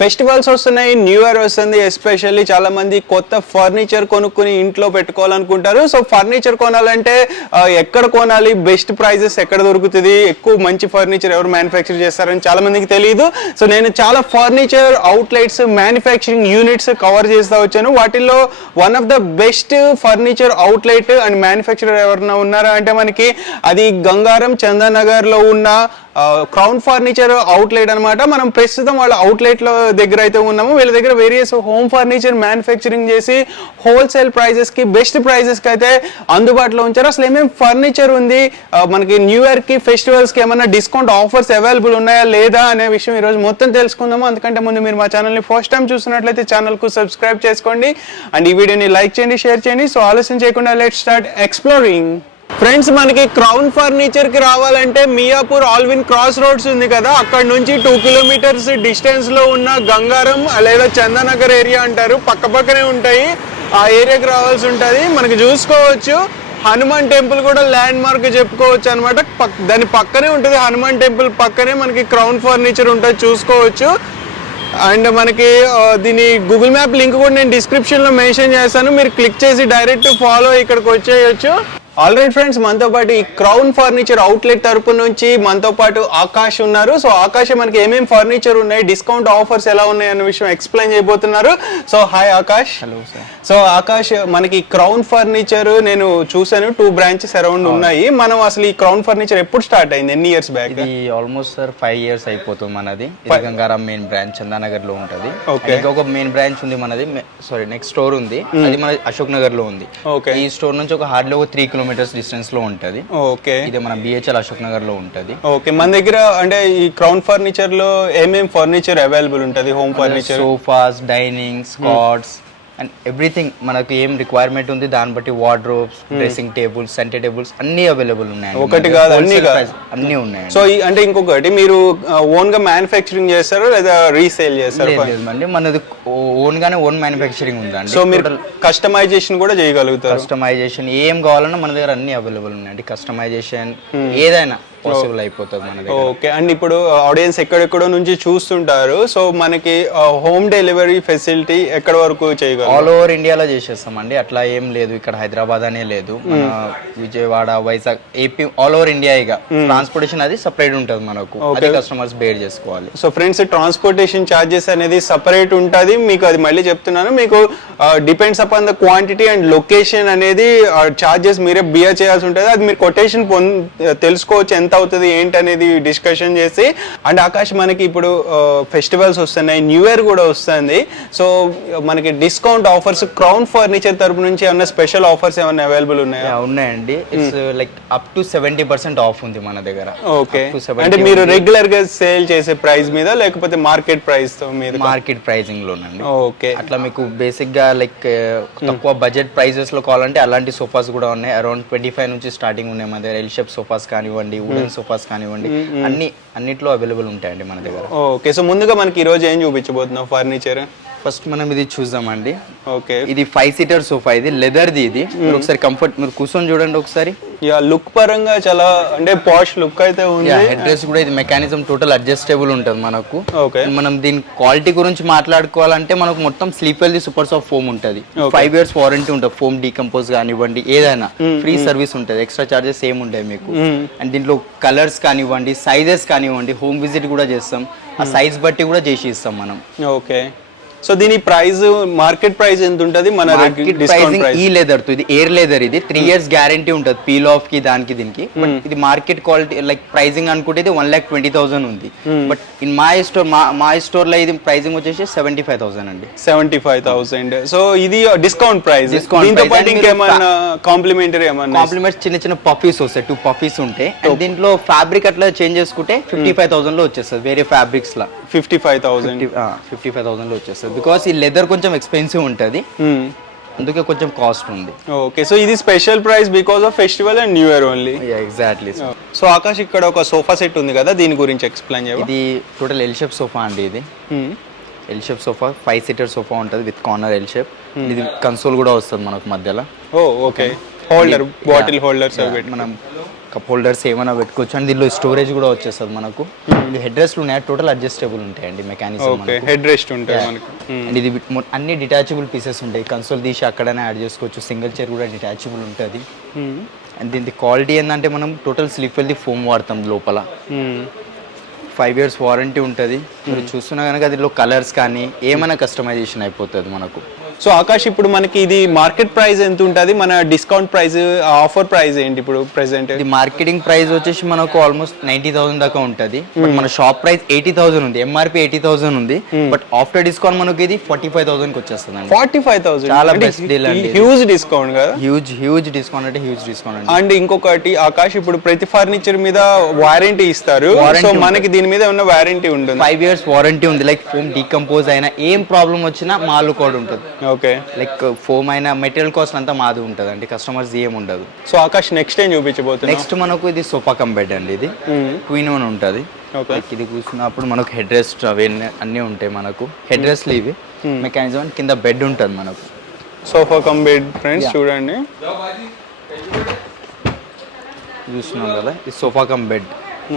Festivals వస్తున్నాయి, new year వస్తుంది. Especially చాలా మంది కొత్త ఫర్నిచర్ కొనుక్కుని ఇంట్లో పెట్టుకోవాలనుకుంటారు. సో ఫర్నిచర్ కొనాలంటే ఎక్కడ కొనాలి, బెస్ట్ ప్రైజెస్ ఎక్కడ దొరుకుతుంది, ఎక్కువ మంచి ఫర్నిచర్ ఎవరు మ్యానుఫ్యాక్చర్ చేస్తారని చాలా మందికి తెలియదు. సో నేను చాలా furniture outlets, manufacturing units cover చేస్తూ వచ్చాను. వాటిల్లో one of the best furniture outlet and manufacturer ఎవరైనా ఉన్నారా అంటే మనకి అది గంగారం చందానగర్లో ఉన్న క్రౌన్ ఫర్నిచర్ అవుట్లెట్ అనమాట. మనం ప్రస్తుతం వాళ్ళ అవుట్లెట్లో దగ్గర అయితే ఉన్నాము. వీళ్ళ దగ్గర వేరియస్ హోమ్ ఫర్నిచర్ మ్యానుఫ్యాక్చరింగ్ చేసి హోల్సేల్ ప్రైజెస్కి, బెస్ట్ ప్రైజెస్కి అయితే అందుబాటులో ఉంచారు. అసలు ఏమేమి ఫర్నిచర్ ఉంది, మనకి న్యూ ఇయర్కి, ఫెస్టివల్స్కి ఏమైనా డిస్కౌంట్ ఆఫర్స్ అవైలబుల్ ఉన్నాయా లేదా అనే విషయం ఈరోజు మొత్తం తెలుసుకుందాము. అందుకంటే ముందు మీరు మా ఛానల్ని ఫస్ట్ టైం చూస్తున్నట్లయితే ఛానల్కు సబ్స్క్రైబ్ చేసుకోండి అండ్ ఈ వీడియోని లైక్ చేయండి, షేర్ చేయండి. సో ఆలస్యం చేయకుండా లెట్స్ స్టార్ట్ ఎక్స్ప్లోరింగ్. ఫ్రెండ్స్, మనకి క్రౌన్ ఫర్నిచర్ కి రావాలంటే మియాపూర్ ఆల్విన్ క్రాస్ రోడ్స్ ఉంది కదా, అక్కడ నుంచి 2 కిలోమీటర్స్ డిస్టెన్స్ లో ఉన్న గంగారం లేదా చందానగర్ ఏరియా అంటారు, పక్క పక్కనే ఉంటాయి. ఆ ఏరియాకి రావాల్సి ఉంటుంది. మనకి చూసుకోవచ్చు హనుమాన్ టెంపుల్ కూడా ల్యాండ్ మార్క్ చెప్పుకోవచ్చు అనమాట. దాని పక్కనే ఉంటుంది, హనుమాన్ టెంపుల్ పక్కనే మనకి క్రౌన్ ఫర్నిచర్ ఉంటుంది, చూసుకోవచ్చు. అండ్ మనకి దీని గూగుల్ మ్యాప్ లింక్ కూడా నేను డిస్క్రిప్షన్లో మెన్షన్ చేస్తాను, మీరు క్లిక్ చేసి డైరెక్ట్ ఫాలో ఇక్కడికి వచ్చేయచ్చు. ఆల్రైట్ ఫ్రెండ్స్, మనతో పాటు ఈ క్రౌన్ ఫర్నిచర్ అవుట్లెట్ తరపు నుంచి మనతో పాటు ఆకాష్ ఉన్నారు. సో ఆకాష్ మనకి ఏమేమి ఫర్నిచర్ ఉన్నాయి, డిస్కౌంట్ ఆఫర్స్ ఎలా ఉన్నాయి అన్న విషయం ఎక్స్ప్లెయిన్ చేయబోతున్నారు. So hi Akash. Hello sir. So Akash, మనకి క్రౌన్ ఫర్నిచర్ నేను చూసాను 2 బ్రాంచెస్ అరౌండ్ ఉన్నాయి. మనం అసలు ఈ క్రౌన్ ఫర్నిచర్ ఎప్పుడు స్టార్ట్ అయింది, ఎన్ని ఇయర్స్ బ్యాక్? ఇది ఆల్మోస్ట్ సార్ 5 years అయిపోతుంది మనది. గంగారాం మెయిన్ బ్రాంచ్ చందానగర్ లో ఉంటది. ఇంకొక మెయిన్ బ్రాంచ్ ఉంది మనది, సారీ నెక్స్ట్ స్టోర్ ఉంది, అది మన అశోక్ నగర్ లో ఉంది. ఈ స్టోర్ నుంచి ఒక హార్డ్లీ 3 kilometers డిస్టెన్స్ లో ఉంటది. ఓకే, ఇది మన బిహెచ్ఎల్ అశోక్ నగర్ లో ఉంటది. ఓకే, మన దగ్గర అంటే ఈ క్రౌన్ ఫర్నిచర్ లో ఏమేం ఫర్నిచర్ అవైలబుల్ ఉంటది? Home furniture, sofas, dinings, cots and everything మనకి ఏం రిక్వైర్మెంట్ ఉంది దాన్ని బట్టి wardrobes, dressing tables, centre tables అన్ని అవైలబుల్ ఉన్నాయి. ఒకటి కాదు, అన్ని ఉన్నాయి. సో అంటే ఇంకొకటి, మీరు ఓన్ గా మ్యానుఫ్యాక్చరింగ్ చేస్తారా లేదా రీసేల్ చేస్తారా? అండి మనది ఓన్ గానే ఓన్ మ్యానుఫ్యాక్చరింగ్ ఉందండి. సో మీరు కస్టమైజేషన్ కూడా చేయగలుగుతారు? కస్టమైజేషన్ ఏం కావాలన్నా మన దగ్గర అన్ని అవైలబుల్ ఉన్నాయండి. కస్టమైజేషన్ ఏదైనా పాసిబుల్ అయిపోతుంది మన దగ్గర. ఓకే, అండ్ ఇప్పుడు ఆడియన్స్ ఎక్కడెక్కడో నుంచి చూస్తుంటారు. సో మనకి హోమ్ డెలివరీ ఫెసిలిటీ ఎక్కడ వరకు చేయగలరు? ఆల్ ఓవర్ ఇండియాలో చేసేస్తామండి, అట్లా ఏం లేదు. ఇక్కడ హైదరాబాద్ అనే లేదు, మన Vijayawada, Vizag, AP, all over India. ఇక ట్రాన్స్పోర్టేషన్ అది సపరేట్ ఉంటుంది మనకు, అది కస్టమర్స్ బేర్ చేసుకోవాలి. సో ఫ్రెండ్స్, ట్రాన్స్పోర్టేషన్ చార్జెస్ అనేది సపరేట్ ఉంటుంది మీకు. అది మళ్ళీ చెప్తున్నాను, మీకు depends upon the quantity and location అనేది చార్జెస్ మీరే బియర్ చేయాల్సి ఉంటుంది. అది మీరు కొటేషన్ తెలుసుకోవచ్చు ఎంత అవుతుంది ఏంటి అనేది డిస్కషన్ చేసి. అండ్ ఆకాష్, మనకి ఇప్పుడు ఫెస్టివల్స్ వస్తున్నాయి, న్యూ ఇయర్ కూడా వస్తుంది. సో మనకి డిస్కౌంట్ ఆఫర్స్ క్రౌన్ ఫర్నిచర్ తరపు నుంచి ఏమన్నా స్పెషల్ ఆఫర్స్ ఏమన్నా అవైలబుల్ ఉన్నాయా? ఉన్నాయండి, it's like up to 70% of ఉంది మన దగ్గర. ఓకే, అంటే మీరు రెగ్యులర్ గా సేల్ చేసే ప్రైస్ మీద లేకపోతే మార్కెట్ ప్రైస్ తో మీద? Market pricing లోనండి. ఓకే, అట్లా మీకు బేసిక్ గా లైక్ తక్కువ బడ్జెట్ ప్రైజెస్ లో కావాలంటే అలాంటి సోఫాస్ కూడా ఉన్నాయి. అరౌండ్ 25 నుంచి స్టార్టింగ్ ఉన్నాయి మన దగ్గర. ఎల్ షేప్ సోఫాస్ కానివ్వండి, వుడెన్ సోఫాస్ కానివ్వండి, అన్నిట్లో అవైలబుల్ ఉంటాయండి మన దగ్గర. ఓకే, సో ముందుగా మనకి ఈ రోజు ఏం చూపించబోతున్నాం ఫర్నిచర్? ఫస్ట్ మనం ఇది చూద్దామండి. ఓకే, ఇది 5-seater సోఫా, ఇది లెదర్ది. ఇది మీరు ఒకసారి కంఫర్ట్, మీరు కూర్చొని చూడండి ఒకసారి. యా, లుక్ పరంగా చాలా అంటే పాష్ లుక్ అయితే ఉంది. హెడ్ రెస్ట్ కూడా ఇది మెకానిజం టోటల్ అడ్జస్టబుల్ ఉంటుంది మనకు. ఓకే, మనం దీని క్వాలిటీ గురించి మాట్లాడుకోవాలంటే మనకు మొత్తం స్లీపర్ది సూపర్ సాఫ్ట్ ఫోమ్ ఉంటుంది. 5 years వారంటీ ఉంటుంది. ఫోమ్ డీకంపోజ్ కానివ్వండి, ఏదైనా ఫ్రీ సర్వీస్ ఉంటుంది. ఎక్స్ట్రా చార్జెస్ ఏమి ఉంటాయి మీకు. అండ్ దీంట్లో కలర్స్ కానివ్వండి, సైజెస్ కానివ్వండి, హోమ్ విజిట్ కూడా చేస్తాం. ఆ సైజ్ బట్టి కూడా చేసి ఇస్తాం మనం. ఓకే, సో దీని ప్రైస్, మార్కెట్ ప్రైస్ ఎంత ఉంటుంది? మన ప్రైసింగ్ ఈ లెదర్ తో, ఇది ఎయిర్ లెదర్, ఇది 3 years గ్యారంటీ ఉంటుంది పీల్ ఆఫ్ కి, దానికి దీనికి. బట్ ఇది మార్కెట్ క్వాలిటీ లైక్ ప్రైసింగ్ అనుకుంటే ఇది 1,20,000 ఉంది. బట్ ఇన్ మై స్టోర్ లో ఇది ప్రైసింగ్ వచ్చేసి 75,000 అండి. 75,000. సో ఇది డిస్కౌంట్ ప్రైస్. దీంతో పాటు ఇంకేమైనా కాంప్లిమెంటరీ ఏమైనా? కాంప్లిమెంట్స్ చిన్న చిన్న పఫీస్ వస్తాయి, 2 పఫీస్ ఉంటాయి. అండ్ దీంట్లో ఫ్యాబ్రిక్ అట్లా చేంజ్ చేసుకుంటే 55,000 లో వచ్చేస్తుంది. వేరే ఫ్యాబ్రిక్స్ లా 55,000 లో వచ్చేస్తుంది. బికాస్ ఈ లెదర్ కొంచెం ఎక్స్పెన్సివ్ ఉంటుంది, అందుకే కొంచెం కాస్ట్ ఉంది. ఓకే, సో ఇది special price because of festival and new year only. Exactly. So Akash, ఇక్కడ ఒక సోఫా సెట్ ఉంది కదా, దీని గురించి ఎక్స్ప్లెయిన్ చేయండి. ఇది టోటల్ ఎల్ షేప్ సోఫా అండి. ఇది L shape sofa, 5-seater sofa ఉంటుంది విత్ కార్నర్ ఎల్ షేప్. ఇది కన్సోల్ కూడా వస్తుంది మనకు మధ్యలో. ఓకే, హోల్డర్ బాటిల్ హోల్డర్స్ మనం కప్ హోల్డర్స్ ఏమైనా పెట్టుకోవచ్చు అండ్ దీనిలో స్టోరేజ్ కూడా వచ్చేస్తుంది మనకు. ఇది హెడ్ రెస్ట్లు ఉన్నాయి, టోటల్ అడ్జస్టబుల్ ఉంటాయండి మెకానిజం. ఓకే, హెడ్ రెస్ట్ ఉంటుంది మనకి. అండ్ ఇది అన్ని డిటాచబుల్ పీసెస్ ఉంటాయి, కన్సోల్ తీసి అక్కడనే యాడ్ చేసుకోవచ్చు. సింగిల్ చైర్ కూడా డిటాచబుల్ ఉంటుంది. అండ్ దీని క్వాలిటీ ఏంటంటే మనం టోటల్ స్లీప్ వెల్ది ఫోమ్ వాడతాం లోపల. 5 years వారంటీ ఉంటుంది. మీరు చూస్తున్నా కనుక దీనిలో కలర్స్ కానీ ఏమైనా కస్టమైజేషన్ అయిపోతుంది మనకు. సో ఆకాష్, ఇప్పుడు మనకి ఇది మార్కెట్ ప్రైస్ ఎంత ఉంటుంది, మన డిస్కౌంట్ ప్రైస్ ఆఫర్ ప్రైస్ ఏంటి ఇప్పుడు ప్రెసెంట్? ఇది మార్కెటింగ్ ప్రైస్ వచ్చేసి మనకు ఆల్మోస్ట్ 90,000 దాకా ఉంటుంది. బట్ మన షాప్ ప్రైస్ 80,000 ఉంది, ఎంఆర్పి 80,000 ఉంది. బట్ ఆఫ్టర్ డిస్కౌంట్ మనకి ఇది 45,000 కి వచ్చేస్తుంది. 45,000 చాలా బెస్ట్ డీల్ అండి, హ్యూజ్ డిస్కౌంట్ కదా. హ్యూజ్ డిస్కౌంట్ అంటే హ్యూజ్ డిస్కౌంట్ అండి. అండ్ ఇంకొకటి ఆకాష్, ఇప్పుడు ప్రతి ఫర్నిచర్ మీద వారంటీ ఇస్తారు. సో మనకి దీని మీద ఉన్న వారంటీ ఉంటుంది. 5 years వారంటీ ఉంది. లైక్ ఫోమ్ డీకంపోజ్ అయినా ఏం ప్రాబ్లం వచ్చినా మాలు కోడ్ ఉంటుంది. ఓకే, లైక్ ఫోమ్ అయినా మెటీరియల్ కాస్ట్ అంతా మాది ఉంటుంది అండి, కస్టమర్స్ ఏం ఉండదు. సో ఆకాష్, నెక్స్ట్ ఏం చూపించబోతుంది? నెక్స్ట్ మనకు ఇది సోఫా కమ్ బెడ్ అండి. ఇది క్వీన్ వన్ ఉంటుంది. ఇది కూర్చున్నప్పుడు మనకు హెడ్ రెస్ట్ అవన్నీ అన్నీ ఉంటాయి. మనకు హెడ్ రెస్ట్ ఇవి మెకానిజం అండ్ కింద బెడ్ ఉంటుంది మనకు. సోఫా కమ్ బెడ్ ఫ్రెండ్స్, చూడండి చూస్తున్నాం కదా, ఇది sofa cum bed.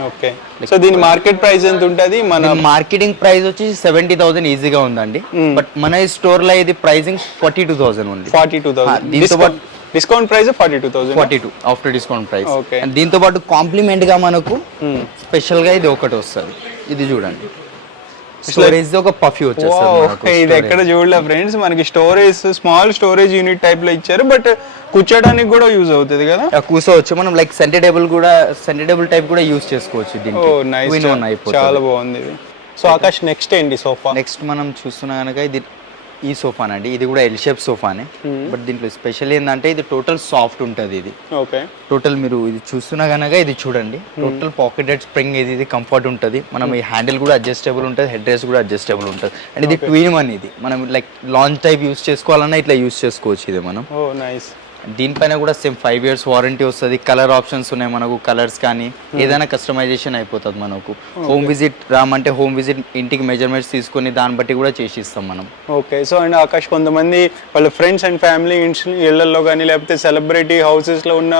Okay, so దీని మార్కెట్ ప్రైస్ ఎంత ఉంటుంది? మన మార్కెటింగ్ ప్రైస్ వచ్చి 70,000 ఈజీగా ఉందండి. బట్ మన స్టోర్ లో ఇది ప్రైసింగ్ 42,000 ఉంది. 42,000 దీంతో పాటు discount price 42,000. 42 after discount price. Okay, దీంతో పాటు కాంప్లిమెంట్ గా మనకు స్పెషల్ గా ఇది ఒకటి వస్తుంది. ఇది చూడండి, స్టోరేజ్ ఒక పఫీ వచ్చేస్తుంది. ఇది ఎక్కడ చూడలే ఫ్రెండ్స్, మనకి storage small storage unit type లో ఇచ్చారు. బట్ కూర్చోడానికి కూడా యూజ్ అవుతుంది కదా, కూర్చోవచ్చు మనం. లైక్ సెంటర్ టేబుల్ టైప్ కూడా యూజ్ చేసుకోవచ్చు దీనికి. చాలా బాగుంది ఇది. సో ఆకాష్, నెక్స్ట్ ఏంటి సోఫా? నెక్స్ట్ మనం చూస్తున్నా కనుక ఇది ఈ సోఫానండి. ఇది కూడా ఎల్ షేప్ సోఫానే. బట్ దీంట్లో స్పెషల్ ఏంటంటే ఇది టోటల్ సాఫ్ట్ ఉంటుంది. ఇది ఓకే, టోటల్ మీరు ఇది చూస్తున్నా కనుక ఇది చూడండి, టోటల్ పాకెటెడ్ స్ప్రింగ్. ఇది కంఫర్ట్ ఉంటుంది. మనం ఈ హ్యాండిల్ కూడా అడ్జస్టబుల్ ఉంటుంది, హెడ్ రెస్ట్ కూడా అడ్జస్టబుల్ ఉంటుంది. అండ్ ఇది ట్విన్ వన్. ఇది మనం లైక్ లాంచ్ టైప్ యూస్ చేసుకోవాలన్నా ఇట్లా యూస్ చేసుకోవచ్చు ఇది మనం. ఓ నైస్. దీనిపైన కూడా సేమ్ 5 years వారంటీ వస్తుంది. కలర్ ఆప్షన్స్ ఉన్నాయి మనకు, కలర్స్ కానీ ఏదైనా కస్టమైజేషన్ అయిపోతుంది మనకు. హోమ్ విజిట్ రామంటే హోమ్ విజిట్ ఇంటికి మెజర్మెంట్స్ తీసుకొని దాన్ని బట్టి కూడా చేసి ఇస్తాం మనం. ఓకే, సో అండ్ ఆకాష్, కొంతమంది వాళ్ళ ఫ్రెండ్స్ అండ్ ఫ్యామిలీ ఇళ్లలో కానీ లేకపోతే సెలబ్రిటీ హౌసెస్ లో ఉన్న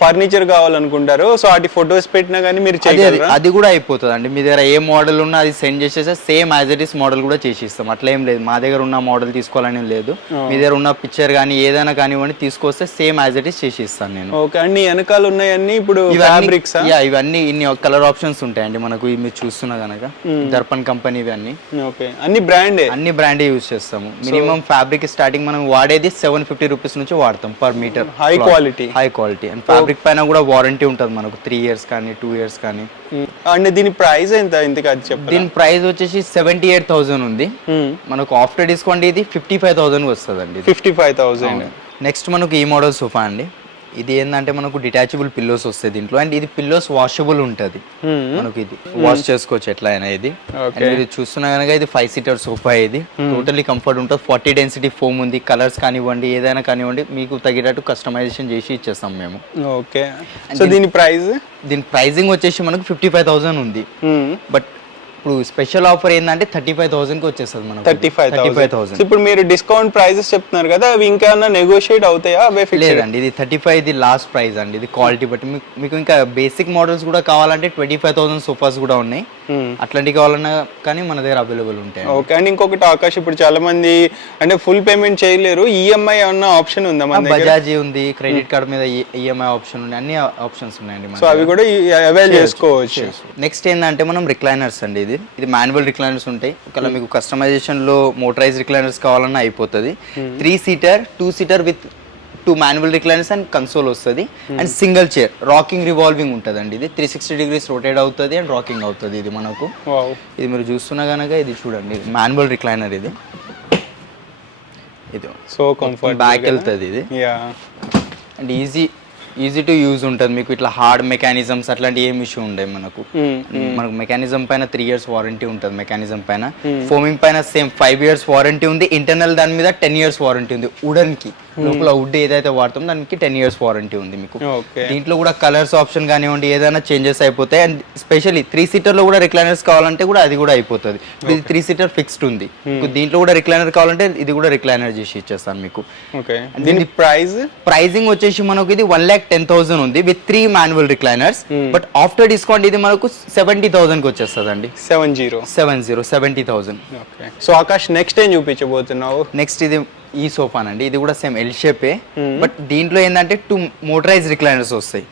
ఫర్నిచర్ కావాలనుకుంటారు. సో వాటి ఫొటోస్ పెట్టినా కానీ మీరు చేయగలరా? అది కూడా అయిపోతుంది అండి. మీ దగ్గర ఏ మోడల్ ఉన్నా అది సెండ్ చేసేస్తే same as it is model కూడా చేసి ఇస్తాం. అట్లా ఏం లేదు, మా దగ్గర ఉన్న మోడల్ తీసుకోవాలని లేదు. మీ దగ్గర ఉన్న పిక్చర్ కానీ ఏదైనా కానివ్వండి తీసుకొస్తే సేమ్ యాజ్ ఇట్ ఈస్ చేసి ఇస్తాను నేను. ఓకే, అన్ని వెనకాల ఉన్నాయన్నీ ఇప్పుడు ఫ్యాబ్రిక్స్? ఇవన్నీ ఇన్ని కలర్ ఆప్షన్స్ ఉంటాయండి మనకు. మీరు చూస్తున్నా కనుక దర్పన్ కంపెనీ ఇవన్నీ. ఓకే, అన్ని బ్రాండే యూజ్ చేస్తాము. మినిమం ఫ్యాబ్రిక్ స్టార్టింగ్ మనం వాడేది 750 రూపీస్ నుంచి వాడతాం per metre. High quality and fabric పైన కూడా వారంటీ ఉంటుంది మనకు 3 years కానీ 2 years కానీ. అండ్ దీని ప్రైస్ ఎంత? అది చెప్పండి. దీని ప్రైస్ వచ్చేసి 78,000 ఉంది. మనకు ఆఫ్టర్ డిస్కౌంట్ ఇది 55,000 వస్తుందండి. 55,000. నెక్స్ట్ మనకు ఈ మోడల్ సోఫా అండి. ఇది ఏంటంటే మనకు డిటాచబుల్ పిల్లోస్ వస్తాయి దీంట్లో. అండ్ ఇది పిల్లోస్ వాషబుల్ ఉంటుంది మనకు. ఇది వాష్ చేసుకోవచ్చు ఎట్లా అయినా. ఇది మీరు చూస్తున్నా కనుక ఇది 5 seater సోఫా. ఇది టోటలీ కంఫర్ట్ ఉంటుంది. 40 density ఫోమ్ ఉంది. కలర్స్ కానివ్వండి ఏదైనా కానివ్వండి మీకు తగినట్టు కస్టమైజేషన్ చేసి ఇచ్చేస్తాం మేము. ఓకే, సో దీని ప్రైజింగ్ వచ్చేసి మనకు 55,000 ఉంది. బట్ ఇప్పుడు స్పెషల్ ఆఫర్ ఏంటంటే 35,000 కి వచ్చేస్తుంది మనకు. 35,000. ఇప్పుడు మీరు డిస్కౌంట్ ప్రైజెస్ చెప్తున్నారు కదా, అవి ఇంకా నెగోషియేట్ అవుతాయా? లేదండి, ఇది 35 ఇది లాస్ట్ ప్రైస్ అండి. ఇది క్వాలిటీ బట్టి మీకు ఇంకా బేసిక్ మోడల్స్ కూడా కావాలంటే 25,000 సోఫాస్ కూడా ఉన్నాయి. అట్లాంటివి కావాలన్నా కానీ మన దగ్గర అవైలబుల్ ఉంటాయి. ఓకే, అండ్ ఇంకొకటి ఆకాష్, ఇప్పుడు చాలా మంది అంటే ఫుల్ పేమెంట్ చేయలేరు, ఈఎంఐ అన్న ఆప్షన్ ఉందా మన దగ్గర? బజాజ్ ఉంది, క్రెడిట్ కార్డ్ మీద ఈఎంఐ ఆప్షన్ ఉంది, అన్ని ఆప్షన్స్ ఉన్నాయండి. సో అవి కూడా అవైల్ చేసుకోవచ్చు. నెక్స్ట్ ఏంటంటే మనం రిక్లైనర్స్ అండి. ఇది మాన్యువల్ రిక్లైనర్స్ ఉంటాయి. ఒకవేళ మీకు కస్టమైజేషన్ లో మోటరైజ్ రిక్లైనర్స్ కావాలన్నా అయిపోతుంది. 3 seater 2 seater with 2 manual recliners and console వస్తుంది. And single chair rocking revolving ఉంటుంది అండి. ఇది 360 degrees రొటేట్ అవుతుంది అండ్ రాకింగ్ అవుతుంది. ఇది మనకు ఇది మీరు చూస్తున్నా కనుక ఇది చూడండి, మాన్యువల్ రిక్లైనర్. ఇది సో కంఫర్ట్ బ్యాక్ వెళ్తుంది. ఇది అండ్ ఈజీ టు యూజ్ ఉంటుంది. మీకు ఇట్లా హార్డ్ మెకానిజమ్స్ అట్లాంటి ఏం ఇష్యూ ఉండవు మనకు. మనకు మెకానిజం పైన 3 years వారంటీ ఉంటుంది. మెకానిజం పైన ఫోమింగ్ పైన సేమ్ 5 years వారంటీ ఉంది. ఇంటర్నల్ దాని మీద 10 years వారంటీ ఉంది వుడెన్ కి. లోపల వుడ్ ఏదైతే వాడతామో దానికి 10 years వారంటీ ఉంది మీకు. ఓకే. దీంట్లో కూడా కలర్స్ ఆప్షన్ కానివ్వండి ఏదైనా చేంజెస్ అయిపోతాయి. అండ్ స్పెషల్లీ 3-seater లో కూడా రిక్లైనర్స్ కావాలంటే కూడా అది కూడా అయిపోతుంది. ఇది 3-seater ఫిక్స్డ్ ఉంది. దీంట్లో కూడా రిక్లైనర్ కావాలంటే ఇది కూడా రిక్లైనర్ చేసి ఇచ్చేస్తాను మీకు. ఓకే. దీని ప్రైజింగ్ వచ్చేసి మనకు ఇది 1,10,000 ఉంది with 3 manual recliners. But after discount ఇది మనకు 70,000 కి వచ్చేస్తుందండి. 70,000. ఓకే. సో ఆకాష్ నెక్స్ట్ ఏం చూపించబోతున్నావు? నెక్స్ట్ ఇది ఈ సోఫానండి. ఇది కూడా సేమ్ ఎల్ షేపే. బట్ దీంట్లో ఏంటంటే 2 motorized రిక్లైనర్స్ వస్తాయి.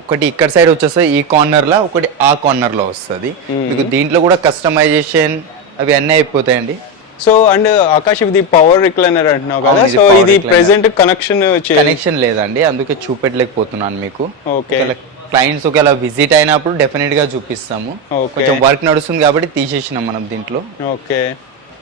ఒకటి ఇక్కడ సైడ్ వచ్చేస్తుంది ఈ కార్నర్ లో, ఒకటి ఆ కార్నర్ లో వస్తుంది మీకు. దీంట్లో కూడా కస్టమైజేషన్ అవి అన్నీ అయిపోతాయండి. సో అండ్ ఆకాష్ ఇది పవర్ రిక్లైనర్ అంటున్నావు కదా, సో ఇది ప్రెసెంట్ కనెక్షన్ లేదండి, అందుకే చూపెట్టలేకపోతున్నాను మీకు. ఓకే. క్లయింట్స్ ఒకవేళ విజిట్ అయినప్పుడు డెఫినెట్ గా చూపిస్తాము. కొంచెం వర్క్ నడుస్తుంది కాబట్టి తీసేసినాం మనం దీంట్లో. ఓకే.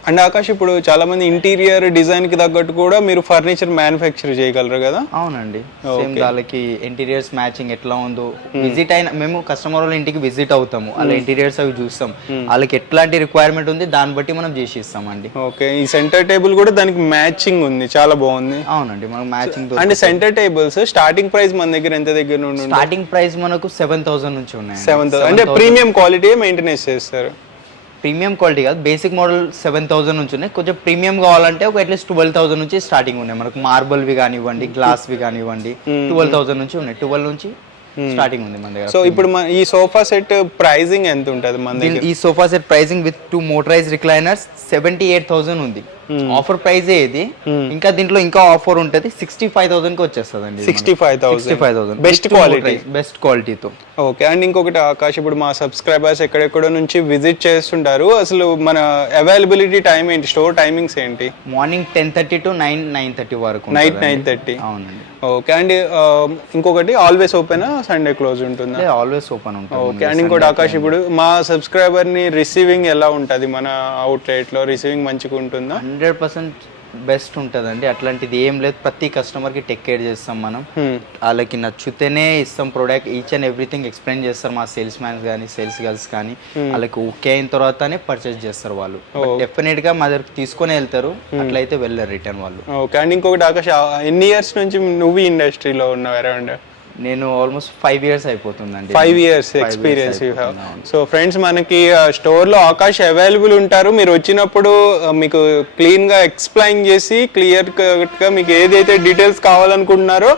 అండ్ ఆకాష్ ఇప్పుడు చాలా మంది ఇంటీరియర్ డిజైన్ కి తగ్గట్టు కూడా మీరు ఫర్నిచర్ మ్యానుఫ్యాక్చర్ చేయగలరు కదా? అవునండి. సేమ్ వాళ్ళకి ఇంటీరియర్స్ మ్యాచింగ్ ఎట్లా ఉందో విజిట్ అయిన మేము కస్టమర్ వాళ్ళ ఇంటికి విజిట్ అవుతాము, వాళ్ళ ఇంటీరియర్స్ అవి చూస్తాం, వాళ్ళకి ఎట్లాంటి రిక్వైర్మెంట్ ఉంది దాన్ని బట్టి మనం చేసి ఇస్తామండి. ఓకే. ఈ సెంటర్ టేబుల్ కూడా దానికి మ్యాచింగ్ ఉంది, చాలా బాగుంది. అవునండి, మనకు matching. And centre tables starting price మన దగ్గర ఎంత దగ్గర నుండి? స్టార్టింగ్ ప్రైస్ మనకు 7,000 నుంచి ఉన్నాయి. 7,000 అంటే ప్రీమియం క్వాలిటీ మెయింటెనెన్స్ చేస్తారు? ప్రీమియం క్వాలిటీ కాదు, బేసిక్ మోడల్ 7,000 నుంచి ఉన్నాయి. కొంచెం ప్రీమియం కావాలంటే ఒక అట్లీస్ట్ 12,000 నుంచి స్టార్టింగ్ ఉన్నాయి మనకు. మార్బల్వి కానివ్వండి, గ్లాస్వి కానివ్వండి, 12,000 నుంచి ఉన్నాయి. 12 నుంచి స్టార్టింగ్ ఉంది మన దగ్గర. సో ఇప్పుడు ఈ సోఫా సెట్ ప్రైసింగ్ ఎంత ఉంటుంది మన దగ్గర? ఈ sofa set pricing with 2 motorized recliners 78,000 ఉంది. ఆఫర్ ప్రైస్ ఇది. ఇంకా దీంట్లో ఇంకా ఆఫర్ ఉంటది, 65,000 కి వచ్చేస్తుందండి. 65,000 బెస్ట్ క్వాలిటీతో. ఓకే. అండ్ ఇంకొకటి ఆకాష్, ఇప్పుడు మా సబ్స్క్రైబర్స్ ఎక్కడెక్కడో నుంచి విజిట్ చేస్తుంటారు, అసలు మన అవైలబిలిటీ టైం ఏంటి, స్టోర్ టైమింగ్స్ ఏంటి? మార్నింగ్ 10:30 to 9:30 వరకు. నైట్ 9:30. అవునండి. ఓకే. అండ్ ఇంకొకటి ఆల్వేస్ ఓపెన్, సండే క్లోజ్ ఉంటుందా? ఆల్వేస్ ఓపెన్ ఉంటుంది. ఓకే. అండ్ ఇంకోటి ఆకాష్, ఇప్పుడు మా సబ్స్క్రైబర్ ని రిసీవింగ్ ఎలా ఉంటది మన అవుట్లెట్ లో? రిసీవింగ్ మంచిగా ఉంటుందా? 100% బెస్ట్ ఉంటుందండి, అట్లాంటిది ఏం లేదు. ప్రతి కస్టమర్ కి టేక్ కేర్ చేస్తాం మనం. వాళ్ళకి నచ్చితేనే ఇస్తాం product. Each and everything explain చేస్తారు మా సేల్స్ మ్యాన్స్ కానీ సేల్స్ గర్ల్స్ కానీ. వాళ్ళకి ఓకే అయిన తర్వాతనే పర్చేస్ చేస్తారు వాళ్ళు. డెఫినెట్ గా మా దగ్గర తీసుకొని వెళ్తారు, అట్లయితే వెళ్ళారు రిటర్న్ వాళ్ళు. ఓకే. అండ్ ఇంకొకటి ఆకాష్, ఎన్ని ఇయర్స్ నుంచి నువ్వు ఇండస్ట్రీలో ఉన్నావు అరౌండ్? నేను ఆల్మోస్ట్ 5 years అయిపోతుందండి. 5 years experience you have. So friends, మనకి స్టోర్ లో ఆకాష్ అవైలబుల్ ఉంటారు. మీరు వచ్చినప్పుడు మీకు క్లీన్ గా ఎక్స్ప్లెయిన్ చేసి క్లియర్ గా మీకు ఏదైతే డీటెయిల్స్ కావాలనుకుంటున్నారో,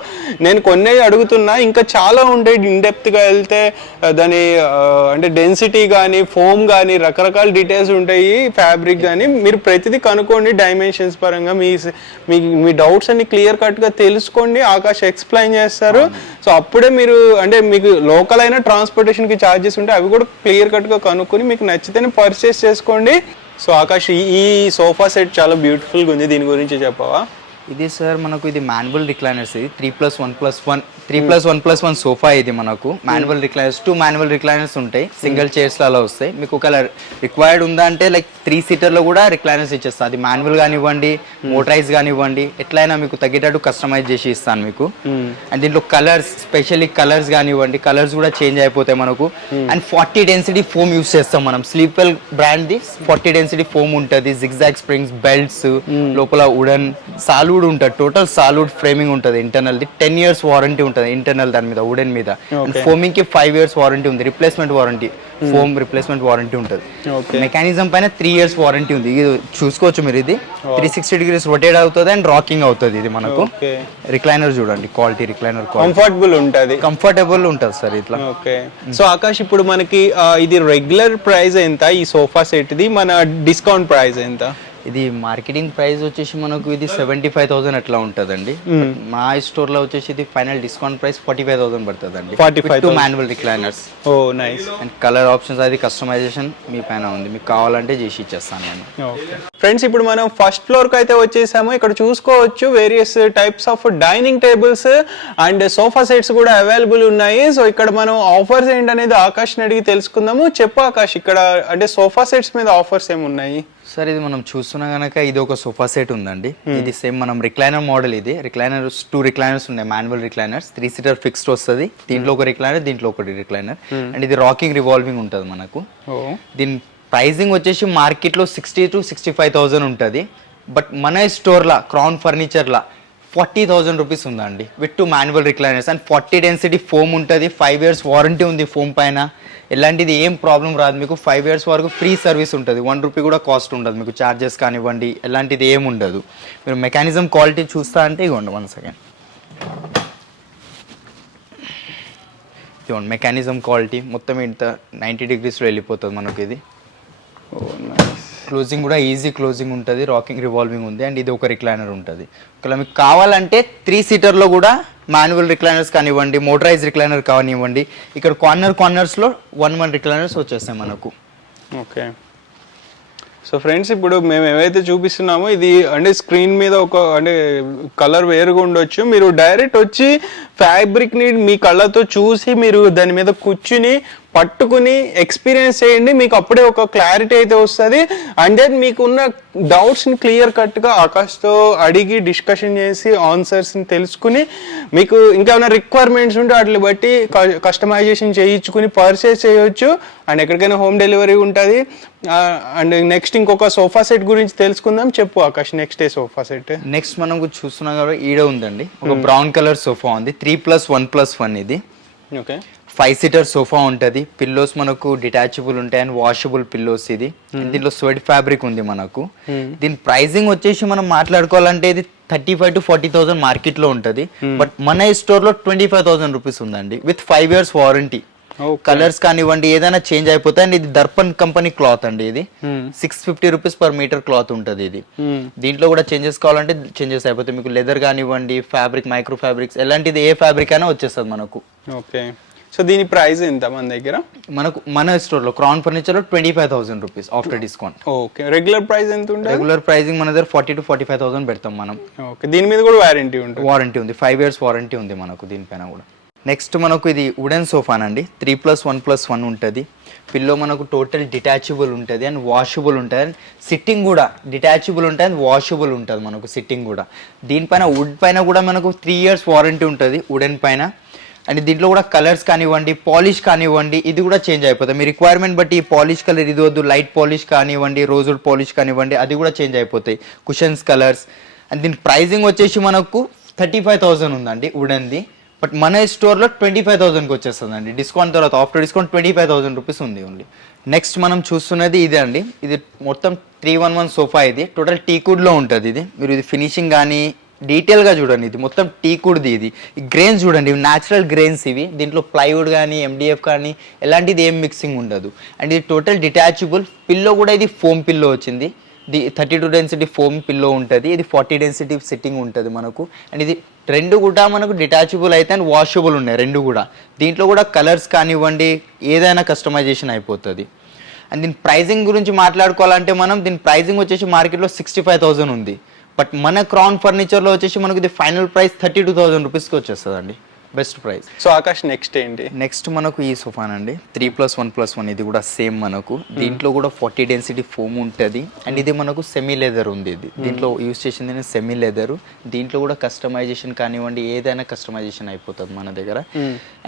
నేను కొన్ని అడుగుతున్నా, ఇంకా చాలా ఉంటాయి. ఇన్ డెప్త్ గా వెళ్తే దాని అంటే డెన్సిటీ కానీ ఫోమ్ కానీ రకరకాల డీటెయిల్స్ ఉంటాయి, ఫ్యాబ్రిక్ కానీ. మీరు ప్రతిదీ కనుక్కోండి డైమెన్షన్స్ పరంగా, మీ డౌట్స్ అన్ని క్లియర్ కట్ గా తెలుసుకోండి, ఆకాష్ ఎక్స్ప్లెయిన్ చేస్తారు. సో అప్పుడే మీరు అంటే మీకు లోకల్ అయినా ట్రాన్స్పోర్టేషన్కి ఛార్జెస్ ఉంటే అవి కూడా క్లియర్ కట్గా కనుక్కొని మీకు నచ్చితేనే పర్చేస్ చేసుకోండి. సో ఆకాష్, ఈ సోఫా సెట్ చాలా బ్యూటిఫుల్గా ఉంది, దీని గురించి చెప్పవా? ఇది సార్ మనకు ఇది మాన్యువల్ రిక్లైనర్స్. ఇది 3+1+1 సోఫా. ఇది మనకు మాన్యువల్ రిక్లైనర్స్, 2 మాన్యువల్ రిక్లైనర్స్ ఉంటాయి. సింగిల్ చైర్స్ అలా వస్తాయి. మీకు ఒకవేళ రిక్వైర్డ్ ఉందా అంటే లైక్ 3-seater లో కూడా రిక్లైనర్స్ ఇచ్చేస్తాను. అది మాన్యువల్ కానివ్వండి, మోటరైజ్ కానివ్వండి, ఎట్లయినా మీకు తగ్గేటట్టు కస్టమైజ్ చేసి ఇస్తాను మీకు. అండ్ దీంట్లో కలర్స్, స్పెషల్లీ కలర్స్ కానివ్వండి, కలర్స్ కూడా చేంజ్ అయిపోతాయి మనకు. అండ్ 40 density ఫోమ్ యూస్ చేస్తాం మనం. Sleepwell brand the 40 density foam ఉంటుంది. జిగ్జాగ్ స్ప్రింగ్స్, బెల్ట్స్, లోపల వుడెన్ సాలిడ్ ఉంటుంది. టోటల్ సాలిడ్ ఫ్రేమింగ్ ఉంటుంది. ఇంటర్నల్ ది 10 years వారంటీ ఉంటుంది ఇంటర్నల్ దాని మీద, వుడెన్ మీద. ఫోమింగ్ కి 5 years వారంటీ ఉంది. Replacement warranty, foam replacement warranty ఉంటుంది. మెకానిజం పైన 3 years వారంటీ ఉంది. ఇది చూసుకోవచ్చు మీరు. ఇది 360 degrees రొటేట్ అవుతుంది అండ్ రాకింగ్ అవుతుంది. ఇది మనకు రిక్లైనర్ చూడండి, క్వాలిటీ రిక్లైనర్ కంఫర్టబుల్ ఉంటుంది, కంఫర్టబుల్ ఉంటుంది సార్ ఇట్లా. ఓకే. సో ఆకాష్, ఇప్పుడు మనకి ఇది రెగ్యులర్ ప్రైస్ ఎంత ఈ సోఫా సెట్ ది? మన డిస్కౌంట్ ప్రైస్ ఎంత? ఇది మార్కెటింగ్ ప్రైస్ వచ్చేసి మనకు ఇది 75,000 అట్లా ఉంటుందండి. మా స్టోర్ లో వచ్చేసి ఇది ఫైనల్ డిస్కౌంట్ ప్రైస్ 45,000 పడుతుందండి. 45,000 manual recliners. Oh nice. And colour options అది కస్టమైజేషన్ మీ పైన ఉంది, మీకు కావాలంటే చేసి ఇచ్చేస్తాను నేను. ఫ్రెండ్స్, ఇప్పుడు మనం ఫస్ట్ ఫ్లోర్ కి అయితే వచ్చేసాము. ఇక్కడ చూసుకోవచ్చు various types of dining tables and sofa sets కూడా అవైలబుల్ ఉన్నాయి. సో ఇక్కడ మనం ఆఫర్స్ ఏంటనేది ఆకాష్ని అడిగి తెలుసుకుందాము. చెప్పు ఆకాష్, ఇక్కడ అంటే సోఫా సెట్స్ మీద ఆఫర్స్ ఏమున్నాయి? సార్ ఇది మనం చూస్తున్నా గనక ఇది ఒక సోఫా సెట్ ఉందండి. ఇది సేమ్ మనం రిక్లైనర్ మోడల్. ఇది రిక్లైనర్స్ 2 రిక్లైనర్స్ ఉన్నాయి, మాన్యువల్ రిక్లైనర్స్. 3-seater ఫిక్స్డ్ వస్తుంది. దీంట్లో ఒక రిక్లైనర్, దీంట్లో ఒకటి రిక్లైనర్. అండ్ ఇది రాకింగ్ రివాల్వింగ్ ఉంటుంది మనకు. దీని ప్రైజింగ్ వచ్చేసి మార్కెట్లో 60,000 to 65,000 ఉంటుంది. బట్ మన స్టోర్లో క్రౌన్ ఫర్నిచర్లా 40,000 రూపీస్ ఉందండి with 2 manual recliners and 40 density foam ఉంటుంది. 5 years వారంటీ ఉంది ఫోమ్ పైన. ఎలాంటిది ఏం ప్రాబ్లం రాదు మీకు. 5 years వరకు ఫ్రీ సర్వీస్ ఉంటుంది. 1 రూపీ కూడా కాస్ట్ ఉండదు మీకు. ఛార్జెస్ కానివ్వండి ఎలాంటిది ఏం ఉండదు. మీరు మెకానిజం క్వాలిటీ చూస్తా అంటే ఇవ్వండి 1 సెకండ్. ఇవ్వండి మెకానిజం క్వాలిటీ మొత్తం ఇంత 90 degreesలో వెళ్ళిపోతుంది మనకి. ఇది క్లోజింగ్ కూడా ఈజీ క్లోజింగ్ ఉంటుంది. రాకింగ్ రివాల్వింగ్ ఉంది అండ్ ఇది ఒక రిక్లైనర్ ఉంటుంది. ఒకవేళ మీకు కావాలంటే 3 seaterలో కూడా మాన్యువల్ రిక్లైనర్స్ కానివ్వండి, మోటరైజ్ రిక్లైనర్ కానివ్వండి, ఇక్కడ కార్నర్స్లో 1 రిక్లైనర్స్ వచ్చేస్తాయి మనకు. ఓకే. సో ఫ్రెండ్స్ ఇప్పుడు మేము ఏవైతే చూపిస్తున్నామో ఇది అంటే స్క్రీన్ మీద ఒక అంటే కలర్ వేరుగా ఉండొచ్చు. మీరు డైరెక్ట్ వచ్చి ఫ్యాబ్రిక్ని మీ కళ్ళతో చూసి మీరు దాని మీద కూర్చుని పట్టుకుని ఎక్స్పీరియన్స్ చేయండి. మీకు అప్పుడే ఒక క్లారిటీ అయితే వస్తుంది. అండ్ దెన్ మీకున్న డౌట్స్ని క్లియర్ కట్గా ఆకాష్తో అడిగి డిస్కషన్ చేసి ఆన్సర్స్ని తెలుసుకుని మీకు ఇంకేమైనా రిక్వైర్మెంట్స్ ఉంటే వాటిని బట్టి కస్టమైజేషన్ చేయించుకుని పర్చేస్ చేయొచ్చు. అండ్ ఎక్కడికైనా హోమ్ డెలివరీ ఉంటుంది. అండ్ నెక్స్ట్ ఇంకొక సోఫా సెట్ గురించి తెలుసుకుందాం. చెప్పు ఆకాష్, నెక్స్ట్ ఏ సోఫా సెట్? నెక్స్ట్ మనం చూస్తున్నాం కాబట్టి ఈడ ఉందండి ఒక బ్రౌన్ కలర్ సోఫా ఉంది. 3+1+1 ఇది. ఓకే. 5 seater సోఫా ఉంటుంది. పిల్లోస్ మనకు డిటాచబుల్ ఉంటాయి అండ్ వాషబుల్ పిల్లోస్ ఇది. దీంట్లో స్వెట్ ఫ్యాబ్రిక్ ఉంది మనకు. దీని ప్రైజింగ్ వచ్చేసి మనం మాట్లాడుకోవాలంటే ఇది 35,000 to 40,000 మార్కెట్లో ఉంటుంది. బట్ మన స్టోర్లో 25,000 రూపీస్ ఉందండి విత్ 5 years వారంటీ. కలర్స్ కానివ్వండి ఏదైనా చేంజ్ అయిపోతాయి. అండ్ ఇది దర్పన్ కంపెనీ క్లాత్ అండి. ఇది 650 రూపీస్ పర్ మీటర్ క్లాత్ ఉంటుంది ఇది. దీంట్లో కూడా చేంజెస్ కావాలంటే చేంజెస్ అయిపోతాయి మీకు. లెదర్ కానివ్వండి, ఫ్యాబ్రిక్, మైక్రో ఫ్యాబ్రిక్స్ ఎలాంటిది ఏ ఫ్యాబ్రిక్ అయినా వచ్చేస్తుంది మనకు. ఓకే. సో దీని ప్రైస్ ఎంత మన దగ్గర? మన స్టోర్లో క్రౌన్ ఫర్నిచర్లో 25,000 rupees after discount. Okay. Regular price ఎంత ఉంటుంది? రెగ్యులర్ ప్రైసింగ్ మన దగ్గర 40,000 to 45,000 పెడతాం మనం. ఓకే. దీని మీద కూడా వారంటీ ఉంటుంది? వారంటీ ఉంది. 5 years వారంటీ ఉంది మనకు దీనిపైన కూడా. నెక్స్ట్ మనకు ఇది వుడెన్ సోఫానండి. 3+1+1 ఉంటుంది. పిల్లో మనకు టోటల్ డిటాచబుల్ ఉంటుంది అండ్ వాషబుల్ ఉంటుంది. అండ్ సిట్టింగ్ కూడా డిటాచబుల్ ఉంటుంది అండ్ వాషబుల్ ఉంటుంది మనకు సిట్టింగ్ కూడా. దీనిపైన వుడ్ పైన కూడా మనకు 3 years వారంటీ ఉంటుంది వుడెన్ పైన. అండ్ దీంట్లో కూడా కలర్స్ కానివ్వండి, పాలిష్ కానివ్వండి ఇది కూడా చేంజ్ అయిపోతుంది. మీ రిక్వైర్మెంట్ బట్టి ఈ పాలిష్ కలర్ ఇది వద్దు, లైట్ పాలిష్ కానివ్వండి, రోజ్వుడ్ పాలిష్ కానివ్వండి అది కూడా చేంజ్ అయిపోతాయి. Cushions colours. అండ్ దీని ప్రైజింగ్ వచ్చేసి మనకు 35,000 ఉందండి వుడెన్ది. బట్ మన స్టోర్లో 25,000కి వచ్చేస్తుందండి డిస్కౌంట్ తర్వాత. ఆఫ్టర్ డిస్కౌంట్ 25,000 రూపీస్ ఉంది ఓన్లీ. నెక్స్ట్ మనం చూస్తున్నది ఇదే అండి. ఇది మొత్తం 311 సోఫా. ఇది టోటల్ టీకుడ్లో ఉంటుంది. ఇది మీరు ఇది ఫినిషింగ్ కానీ డీటెయిల్గా చూడండి. ఇది మొత్తం టీకుడ్ది. ఇది ఈ గ్రెయిన్స్ చూడండి, ఇవి న్యాచురల్ గ్రెయిన్స్ ఇవి. దీంట్లో ప్లైవుడ్ కానీ MDF కానీ ఎలాంటిది ఏం మిక్సింగ్ ఉండదు. అండ్ ఇది టోటల్ డిటాచబుల్. పిల్లో కూడా ఇది ఫోమ్ పిల్లో వచ్చింది. 32 డెన్సిటీ ఫోమ్ పిల్లో ఉంటుంది. ఇది 40 డెన్సిటీ సిట్టింగ్ ఉంటుంది మనకు. అండ్ ఇది రెండు కూడా మనకు డిటాచబుల్ అయితే అండ్ వాషబుల్ ఉన్నాయి రెండు కూడా. దీంట్లో కూడా కలర్స్ కానివ్వండి ఏదైనా కస్టమైజేషన్ అయిపోతుంది. అండ్ దీని ప్రైజింగ్ గురించి మాట్లాడుకోవాలంటే మనం దీని ప్రైజింగ్ వచ్చేసి మార్కెట్లో 65,000 ఉంది. బట్ మన క్రౌన్ ఫర్నిచర్లో వచ్చేసి మనకు ఇది ఫైనల్ ప్రైస్ 32,000 రూపీస్కి వచ్చేస్తుందండి. Best price. So Akash next ఏంటి? నెక్స్ట్ మనకు ఈ సోఫానండి 3+1+1. ఇది కూడా సేమ్ మనకు. దీంట్లో కూడా 40 డెన్సిటీ ఫోమ్ ఉంటుంది. అండ్ ఇది మనకు సెమీ లెదర్ ఉంది. ఇది దీంట్లో యూజ్ చేసింది సెమీ లెదర్. దీంట్లో కూడా కస్టమైజేషన్ కానివ్వండి ఏదైనా కస్టమైజేషన్ అయిపోతుంది మన దగ్గర.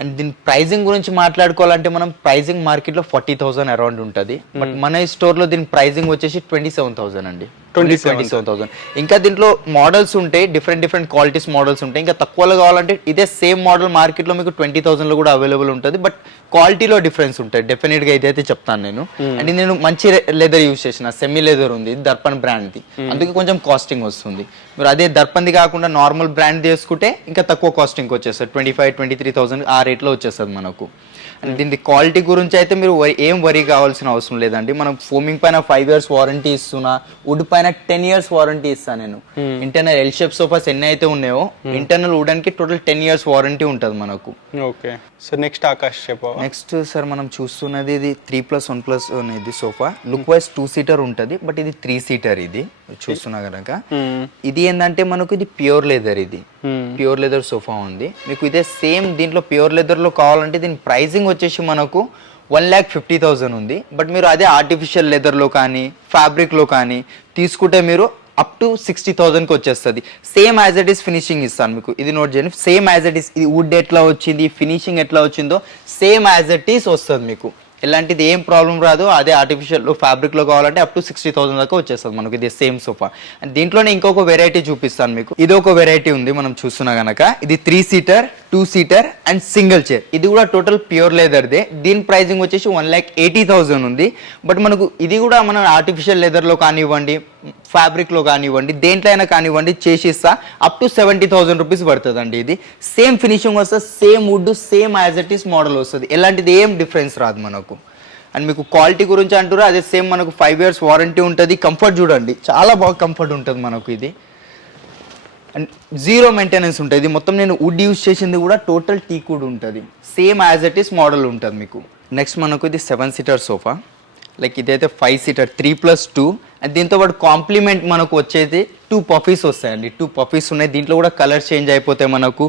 అండ్ దీని ప్రైజింగ్ గురించి మాట్లాడుకోవాలంటే మనం ప్రైజింగ్ మార్కెట్లో 40,000 అరౌండ్ ఉంటుంది. బట్ మన స్టోర్లో దీని ప్రైజింగ్ వచ్చేసి 27,000 అండి. 27,000. ఇంకా దీంట్లో మోడల్స్ ఉంటాయి, డిఫరెంట్ క్వాలిటీస్ మోడల్స్ ఉంటాయి. ఇంకా తక్కువలో కావాలంటే ఇదే సేమ్ మోడల్ మార్కెట్లో మీకు 20,000లో కూడా అవైలబుల్ ఉంటుంది. బట్ క్వాలిటీలో డిఫరెన్స్ ఉంటుంది డెఫినెట్గా. ఇదైతే చెప్తాను నేను. అండ్ నేను మంచి లెదర్ యూజ్ చేసిన సెమీ లెదర్ ఉంది. ఇది దర్పన్ బ్రాండ్ది. అందుకే కొంచెం కాస్టింగ్ వస్తుంది. మీరు అదే దర్పన్ది కాకుండా నార్మల్ బ్రాండ్ తీసుకుంటే ఇంకా తక్కువ కాస్టింగ్ వచ్చేస్తుంది. 25,000-23,000 ఆ రేట్లో వచ్చేస్తుంది మనకు. అండ్ దీని క్వాలిటీ గురించి అయితే మీరు ఏం వరీ కావాల్సిన అవసరం లేదండి. మనం ఫోమింగ్ పైన 5 years వారంటీ ఇస్తున్నా, వుడ్ పైన 10 years వారంటీ ఇస్తాను నేను. ఇంటర్నల్ ఎల్ షేప్ సోఫాస్ ఎన్ని అయితే ఉన్నాయో ఇంటర్నల్ వుడెన్ కి టోటల్ 10 years వారంటీ ఉంటుంది మనకు. ఓకే. సో నెక్స్ట్ ఆకాష్ చెప్పు. నెక్స్ట్ సార్ మనం చూస్తున్నది ఇది 3+1+1 ఇది సోఫా. లుక్ వైజ్ 2 seater ఉంటుంది. బట్ ఇది 3 seater. ఇది చూస్తున్నా కనుక ఇది ఏంటంటే మనకు ఇది ప్యూర్ లెదర్. ఇది ప్యూర్ లెదర్ సోఫా ఉంది మీకు. ఇదే సేమ్ దీంట్లో ప్యూర్ లెదర్ లో కావాలంటే దీని ప్రైజింగ్ వచ్చేసి మనకు 1,50,000 ఉంది. బట్ మీరు అదే ఆర్టిఫిషియల్ లెదర్ లో కానీ ఫ్యాబ్రిక్ లో కానీ తీసుకుంటే మీరు అప్ టు 60,000కి వచ్చేస్తుంది. Same as it is finishing ఇస్తాను మీకు. ఇది నోట్ చేయండి. సేమ్ యాజ్ ఇట్ ఈస్ ఇది వుడ్ ఎట్లా వచ్చింది, ఫినిషింగ్ ఎట్లా వచ్చిందో సేమ్ యాజ్ ఇట్ ఈస్ వస్తుంది మీకు. ఎలాంటిది ఏం ప్రాబ్లం రాదు. అదే ఆర్టిఫిషియల్ ఫ్యాబ్రిక్ లో కావాలంటే అప్ టు 60,000 దాకా వచ్చేస్తుంది మనకి ఇది సేమ్ సోఫా. అండ్ దీంట్లోనే ఇంకొక వెరైటీ చూపిస్తాను మీకు. ఇది ఒక వెరైటీ ఉంది మనం చూస్తున్నా గనక. ఇది 3 seater 2 seater and single chair. ఇది కూడా టోటల్ ప్యూర్ లెదర్ దే. దీని ప్రైసింగ్ వచ్చేసి 1,80,000 ఉంది. బట్ మనకు ఇది కూడా మనం ఆర్టిఫిషియల్ లెదర్ లో కానివ్వండి, ఫ్యాబ్రిక్ లో కానివ్వండి, దేంట్లో అయినా కానివ్వండి చేసి ఇస్తా. అప్ టు 70,000 రూపీస్ పడుతుంది అండి. ఇది సేమ్ ఫినిషింగ్ వస్తుంది, same wood, same as it is model వస్తుంది. ఎలాంటిది ఏం డిఫరెన్స్ రాదు మనకు. అండ్ మీకు క్వాలిటీ గురించి అంటారు, అదే సేమ్ మనకు 5 years వారంటీ ఉంటుంది. కంఫర్ట్ చూడండి, చాలా బాగా కంఫర్ట్ ఉంటుంది మనకు ఇది. అండ్ 0 మెయింటెనెన్స్ ఉంటుంది. ఇది మొత్తం నేను వుడ్ యూజ్ చేసింది కూడా టోటల్ టీక్ వుడ్ ఉంటుంది. Same as it is model ఉంటుంది మీకు. నెక్స్ట్ మనకు ఇది 7 సీటర్ సోఫా. లైక్ ఇదైతే 5 సీటర్ 3+2. అండ్ దీంతో పాటు కాంప్లిమెంట్ మనకు వచ్చేది 2 పఫీస్ వస్తాయండి. 2 పఫీస్ ఉన్నాయి. దీంట్లో కూడా కలర్ చేంజ్ అయిపోతాయి మనకు.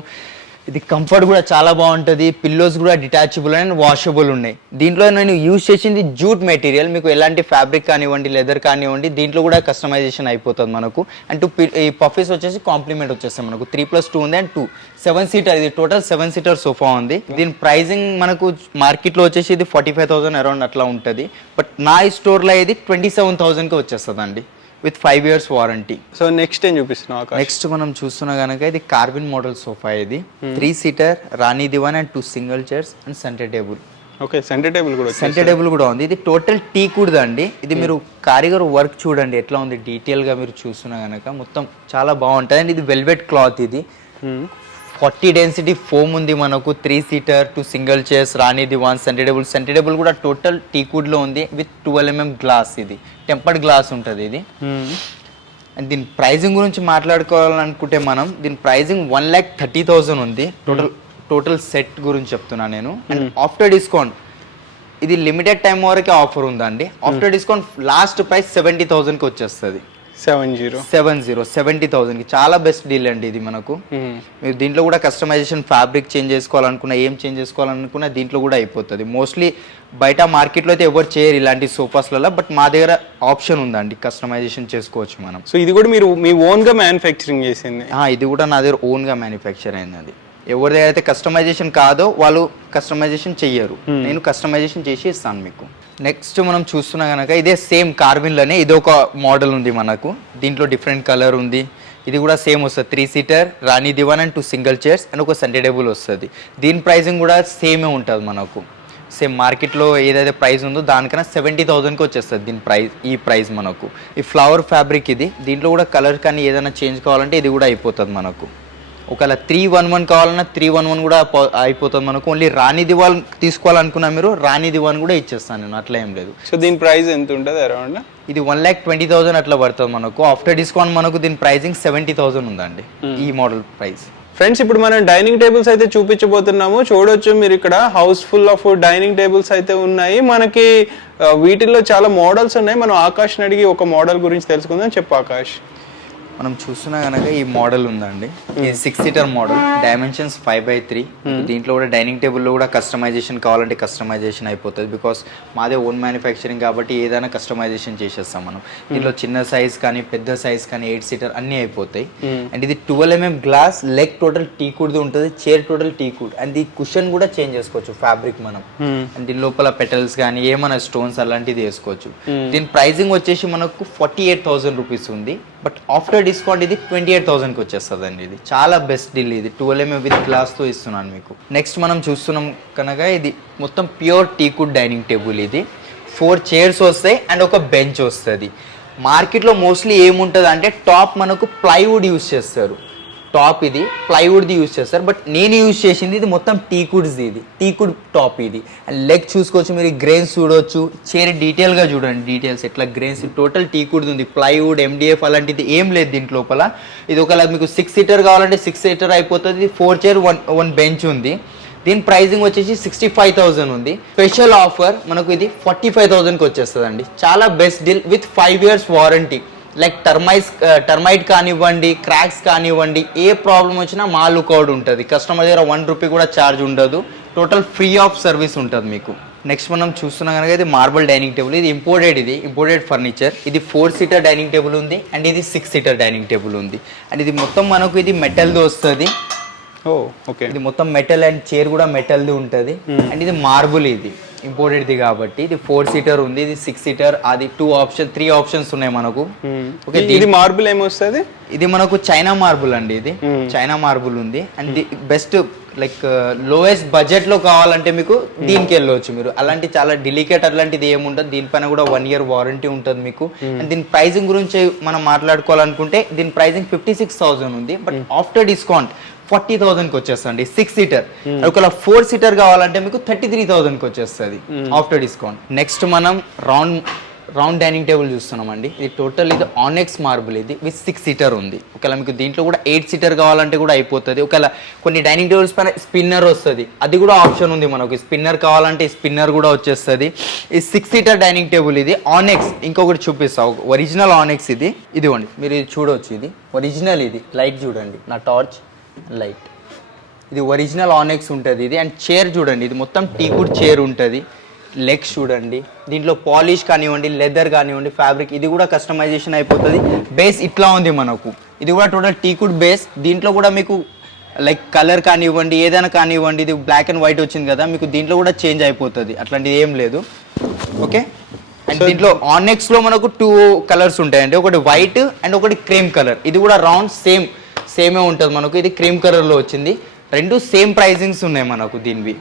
ఇది కంఫర్ట్ కూడా చాలా బాగుంటుంది. పిల్లోస్ కూడా డిటాచబుల్ అండ్ వాషబుల్ ఉన్నాయి. దీంట్లో నేను యూజ్ చేసింది జూట్ మెటీరియల్. మీకు ఎలాంటి ఫ్యాబ్రిక్ కానివ్వండి, లెదర్ కానివ్వండి, దీంట్లో కూడా కస్టమైజేషన్ అయిపోతుంది మనకు. అండ్ ఈ పఫీస్ వచ్చేసి కాంప్లిమెంట్ వచ్చేస్తాయి మనకు. 3+2 ఉంది అండ్ 2 7 సీటర్. ఇది టోటల్ 7 సీటర్ సోఫా ఉంది. దీని ప్రైజింగ్ మనకు మార్కెట్లో వచ్చేసి ఇది 45,000 అరౌండ్ అట్లా ఉంటుంది. బట్ నా ఈ స్టోర్లో ఇది 27,000కి వచ్చేస్తుంది అండి with 5 years warranty. So next ఏం చూపిస్తున్నావు? నెక్స్ట్ మనం చూస్తున్నా కనుక ఇది కార్బన్ మోడల్ సోఫా. ఇది 3 seater Rani divan and 2 single chairs and centre table. Okay, centre table కూడా సెంటర్ టేబుల్ కూడా ఉంది. ఇది టోటల్ టీక్ వుడ్ అండి. ఇది మీరు కారిగర్ వర్క్ చూడండి ఎట్లా ఉంది డీటెయిల్ గా. మీరు చూస్తున్నా కనుక మొత్తం చాలా బాగుంటుంది. అండ్ ఇది వెల్వెట్ క్లాత్. ఇది 40 డెన్సిటీ ఫోమ్ ఉంది మనకు. 3 సీటర్ 2 సింగిల్ చైర్స్ రాణి దివాన్ సెంటర్ టేబుల్. సెంటర్ టేబుల్ కూడా టోటల్ టీక్ వుడ్ లో ఉంది విత్ 12 mm గ్లాస్. ఇది టెంపర్డ్ గ్లాస్ ఉంటుంది ఇది. అండ్ దీని ప్రైజింగ్ గురించి మాట్లాడుకోవాలనుకుంటే మనం దీని ప్రైజింగ్ 1,30,000 ఉంది. టోటల్ సెట్ గురించి చెప్తున్నా నేను. అండ్ ఆఫ్టర్ డిస్కౌంట్ ఇది లిమిటెడ్ టైం వరకే ఆఫర్ ఉందండి. ఆఫ్టర్ డిస్కౌంట్ లాస్ట్ ప్రైస్ 70,000కి వచ్చేస్తుంది. 70,000కి చాలా బెస్ట్ డీల్ అండి ఇది మనకు. మీరు దీంట్లో కూడా కస్టమైజేషన్ ఫ్యాబ్రిక్ చేంజ్ చేసుకోవాలనుకున్నా, ఏం చేంజ్ చేసుకోవాలనుకున్నా దీంట్లో కూడా అయిపోతుంది. మోస్ట్లీ బయట మార్కెట్లో అయితే ఎవరు చేయరు ఇలాంటి సోఫాస్లలో. బట్ మా దగ్గర ఆప్షన్ ఉందండి, కస్టమైజేషన్ చేసుకోవచ్చు మనం. సో ఇది కూడా మీరు మీ ఓన్ గా మ్యానుఫ్యాక్చరింగ్ చేసింది? ఇది కూడా నా దగ్గర ఓన్ గా మ్యానుఫ్యాక్చర్ అయింది. అది ఎవరి దగ్గర అయితే కస్టమైజేషన్ కాదో వాళ్ళు కస్టమైజేషన్ చెయ్యరు. నేను కస్టమైజేషన్ చేసి ఇస్తాను మీకు. నెక్స్ట్ మనం చూస్తున్నా కనుక ఇదే సేమ్ కార్బన్లోనే ఇది ఒక మోడల్ ఉంది మనకు. దీంట్లో డిఫరెంట్ కలర్ ఉంది. ఇది కూడా సేమ్ వస్తుంది. 3 seater Rani divan and 2 single chairs and ఒక సెంటర్ టేబుల్ వస్తుంది. దీని ప్రైసింగ్ కూడా సేమే ఉంటుంది మనకు. సేమ్ మార్కెట్లో ఏదైతే ప్రైస్ ఉందో దానికన్నా 70,000కి వచ్చేస్తుంది దీని ప్రైస్. ఈ ప్రైస్ మనకు ఈ ఫ్లవర్ ఫ్యాబ్రిక్ ఇది. దీంట్లో కూడా కలర్ కానీ ఏదైనా చేంజ్ కావాలంటే ఇది కూడా అయిపోతుంది మనకు. ఒకవేళ 311 కావాలన్నా 311 కూడా అయిపోతుంది మనకు. ఓన్లీ రాణి దివాన్ తీసుకోవాలనుకున్నా మీరు రాణి దివాన్ కూడా ఇచ్చేస్తాను నేను, అట్లా ఏం లేదు. సో దీని ప్రైస్ ఎంత ఉంటుంది అరౌండ్? ఇది 1,20,000 అట్లా పడుతుంది మనకు. ఆఫ్టర్ డిస్కౌంట్ మనకు దీని ప్రైసింగ్ 70,000 ఉందండి ఈ మోడల్ ప్రైస్. ఫ్రెండ్స్, ఇప్పుడు మనం డైనింగ్ టేబుల్స్ అయితే చూపించబోతున్నాము. చూడొచ్చు మీరు ఇక్కడ house full of dining tables అయితే ఉన్నాయి మనకి. వీటిల్లో చాలా మోడల్స్ ఉన్నాయి. మనం ఆకాష్ని అడిగి ఒక మోడల్ గురించి తెలుసుకుందాం. చెప్పు ఆకాష్. మనం చూస్తున్నా కనుక ఈ మోడల్ ఉందండి. ఇది 6 సీటర్ మోడల్, డైమెన్షన్స్ 5x3. దీంట్లో కూడా డైనింగ్ టేబుల్లో కూడా కస్టమైజేషన్ కావాలంటే కస్టమైజేషన్ అయిపోతుంది. బికాస్ మాదే ఓన్ మ్యానుఫ్యాక్చరింగ్ కాబట్టి ఏదైనా కస్టమైజేషన్ చేసేస్తాం మనం. దీంట్లో చిన్న సైజ్ కానీ పెద్ద సైజ్ కానీ 8 సీటర్ అన్నీ అయిపోతాయి. అండ్ ఇది 12 mm glass. Leg total teak wood ఉంటుంది. Chair total teak wood. And ఈ కుషన్ కూడా చేంజ్ చేసుకోవచ్చు ఫ్యాబ్రిక్ మనం. అండ్ దీని లోపల పెటల్స్ కానీ ఏమైనా స్టోన్స్ అలాంటిది వేసుకోవచ్చు. దీని ప్రైజింగ్ వచ్చేసి మనకు 48,000 రూపీస్ ఉంది. బట్ ఆఫ్టర్ డిస్కౌంట్ ఇది 28,000కి వచ్చేస్తుంది అండి. ఇది చాలా బెస్ట్ డీల్. ఇది 12 mm విత్ గ్లాస్తో ఇస్తున్నాను మీకు. నెక్స్ట్ మనం చూస్తున్నాం కనుక ఇది మొత్తం pure teak wood dining table. ఇది 4 చైర్స్ వస్తాయి అండ్ ఒక బెంచ్ వస్తుంది. మార్కెట్లో మోస్ట్లీ ఏముంటుంది అంటే టాప్ మనకు ప్లైవుడ్ యూజ్ చేస్తారు. టాప్ ఇది ప్లైవుడ్ది యూజ్ చేస్తారు. బట్ నేను యూజ్ చేసింది ఇది మొత్తం టీక్ వుడ్ది. ఇది టీక్ వుడ్ టాప్ ఇది. అండ్ లెగ్ చూసుకోవచ్చు మీరు, గ్రెయిన్స్ చూడవచ్చు. చైర్ డీటెయిల్గా చూడండి, డీటెయిల్స్ ఎట్లా గ్రెయిన్స్. టోటల్ టీక్ వుడ్ ఉంది. ప్లైవుడ్ MDF అలాంటిది ఏం లేదు దీంట్ లోపల. ఇది ఒకవేళ మీకు 6 సీటర్ కావాలంటే 6 సీటర్ అయిపోతుంది. 4 చైర్ 1 బెంచ్ ఉంది. దీని ప్రైజింగ్ వచ్చేసి 65,000 ఉంది. స్పెషల్ ఆఫర్ మనకు ఇది 45,000కి వచ్చేస్తుంది అండి. చాలా best deal with 5 years warranty. Like termite కానివ్వండి, క్రాక్స్ కానివ్వండి, ఏ ప్రాబ్లం వచ్చినా మా లుక్అవుట్ ఉంటుంది. కస్టమర్ దగ్గర 1 రూపీ కూడా ఛార్జ్ ఉండదు. టోటల్ ఫ్రీ ఆఫ్ సర్వీస్ ఉంటుంది మీకు. నెక్స్ట్ మనం చూస్తున్నాం కనుక ఇది మార్బల్ డైనింగ్ టేబుల్. ఇది ఇంపోర్టెడ్ ఫర్నిచర్. ఇది 4 సీటర్ డైనింగ్ టేబుల్ ఉంది అండ్ ఇది 6 సీటర్ డైనింగ్ టేబుల్ ఉంది. అండ్ ఇది మొత్తం మనకు ఇది మెటల్ది వస్తుంది. ఓకే, ఇది మొత్తం మెటల్ అండ్ చైర్ కూడా మెటల్ది ఉంటుంది. అండ్ ఇది మార్బుల్. ఇది ఇంపోర్టెడ్ది కాబట్టి ఇది 4 సీటర్ ఉంది, ఇది 6 సీటర్, అది 3 ఆప్షన్స్ ఉన్నాయి మనకు. ఓకే, ఇది మార్బుల్ ఏమొస్తుంది? ఇది మనకు చైనా మార్బుల్ అండి, ఇది చైనా మార్బుల్ ఉంది. And best like lowest budget లో కావాలంటే మీకు దీనికి వెళ్ళవచ్చు మీరు. అలాంటి చాలా డెలికేట్ అట్లాంటిది ఏముంటుంది, దీనిపైన కూడా 1 year వారంటీ ఉంటుంది మీకు. అండ్ దీని ప్రైసింగ్ గురించి మనం మాట్లాడుకోవాలనుకుంటే దీని ప్రైసింగ్ 56,000 ఉంది, బట్ ఆఫ్టర్ డిస్కౌంట్ 40,000కి వచ్చేస్తుంది 6 సీటర్. ఒకవేళ 4 సీటర్ కావాలంటే మీకు 33,000కి వచ్చేస్తుంది ఆఫ్టర్ డిస్కౌంట్. నెక్స్ట్ మనం రౌండ్ డైనింగ్ టేబుల్ చూస్తున్నామండి. ఇది టోటల్ ఇది ఆనెక్స్ మార్బుల్, ఇది విత్ 6 సీటర్ ఉంది. ఒకవేళ మీకు దీంట్లో కూడా 8 సీటర్ కావాలంటే కూడా అయిపోతుంది. ఒకవేళ కొన్ని డైనింగ్ టేబుల్స్ పైన స్పిన్నర్ వస్తుంది, అది కూడా ఆప్షన్ ఉంది మనకు. స్పిన్నర్ కావాలంటే స్పిన్నర్ కూడా వచ్చేస్తుంది. ఇది 6 సీటర్ డైనింగ్ టేబుల్, ఇది ఆనెక్స్. ఇంకొకటి చూపిస్తా, ఒరిజినల్ ఆనెక్స్ ఇది. ఇదిగోండి మీరు ఇది చూడవచ్చు, ఇది ఒరిజినల్. ఇది లైట్ చూడండి, నా టార్చ్ లైట్, ఇది ఒరిజినల్ ఆనెక్స్ ఉంటుంది ఇది. అండ్ చైర్ చూడండి, ఇది మొత్తం టీకుడ్ చైర్ ఉంటుంది. లెగ్స్ చూడండి, దీంట్లో పాలిష్ కానివ్వండి, లెదర్ కానివ్వండి, ఫ్యాబ్రిక్, ఇది కూడా కస్టమైజేషన్ అయిపోతుంది. బేస్ ఇట్లా ఉంది మనకు, ఇది కూడా టోటల్ టీకుడ్ బేస్. దీంట్లో కూడా మీకు లైక్ కలర్ కానివ్వండి, ఏదైనా కానివ్వండి, ఇది బ్లాక్ అండ్ వైట్ వచ్చింది కదా, మీకు దీంట్లో కూడా చేంజ్ అయిపోతుంది, అట్లాంటిది ఏం లేదు. ఓకే, అండ్ దీంట్లో ఆనెక్స్ లో మనకు 2 కలర్స్ ఉంటాయండి, ఒకటి వైట్ అండ్ ఒకటి క్రీమ్ కలర్. ఇది కూడా రౌండ్ సేమే ఉంటుంది మనకు. ఇది క్రీమ్ కలర్ లో వచ్చింది. రెండు సేమ్ ప్రైజింగ్స్ ఉన్నాయి మనకు దీని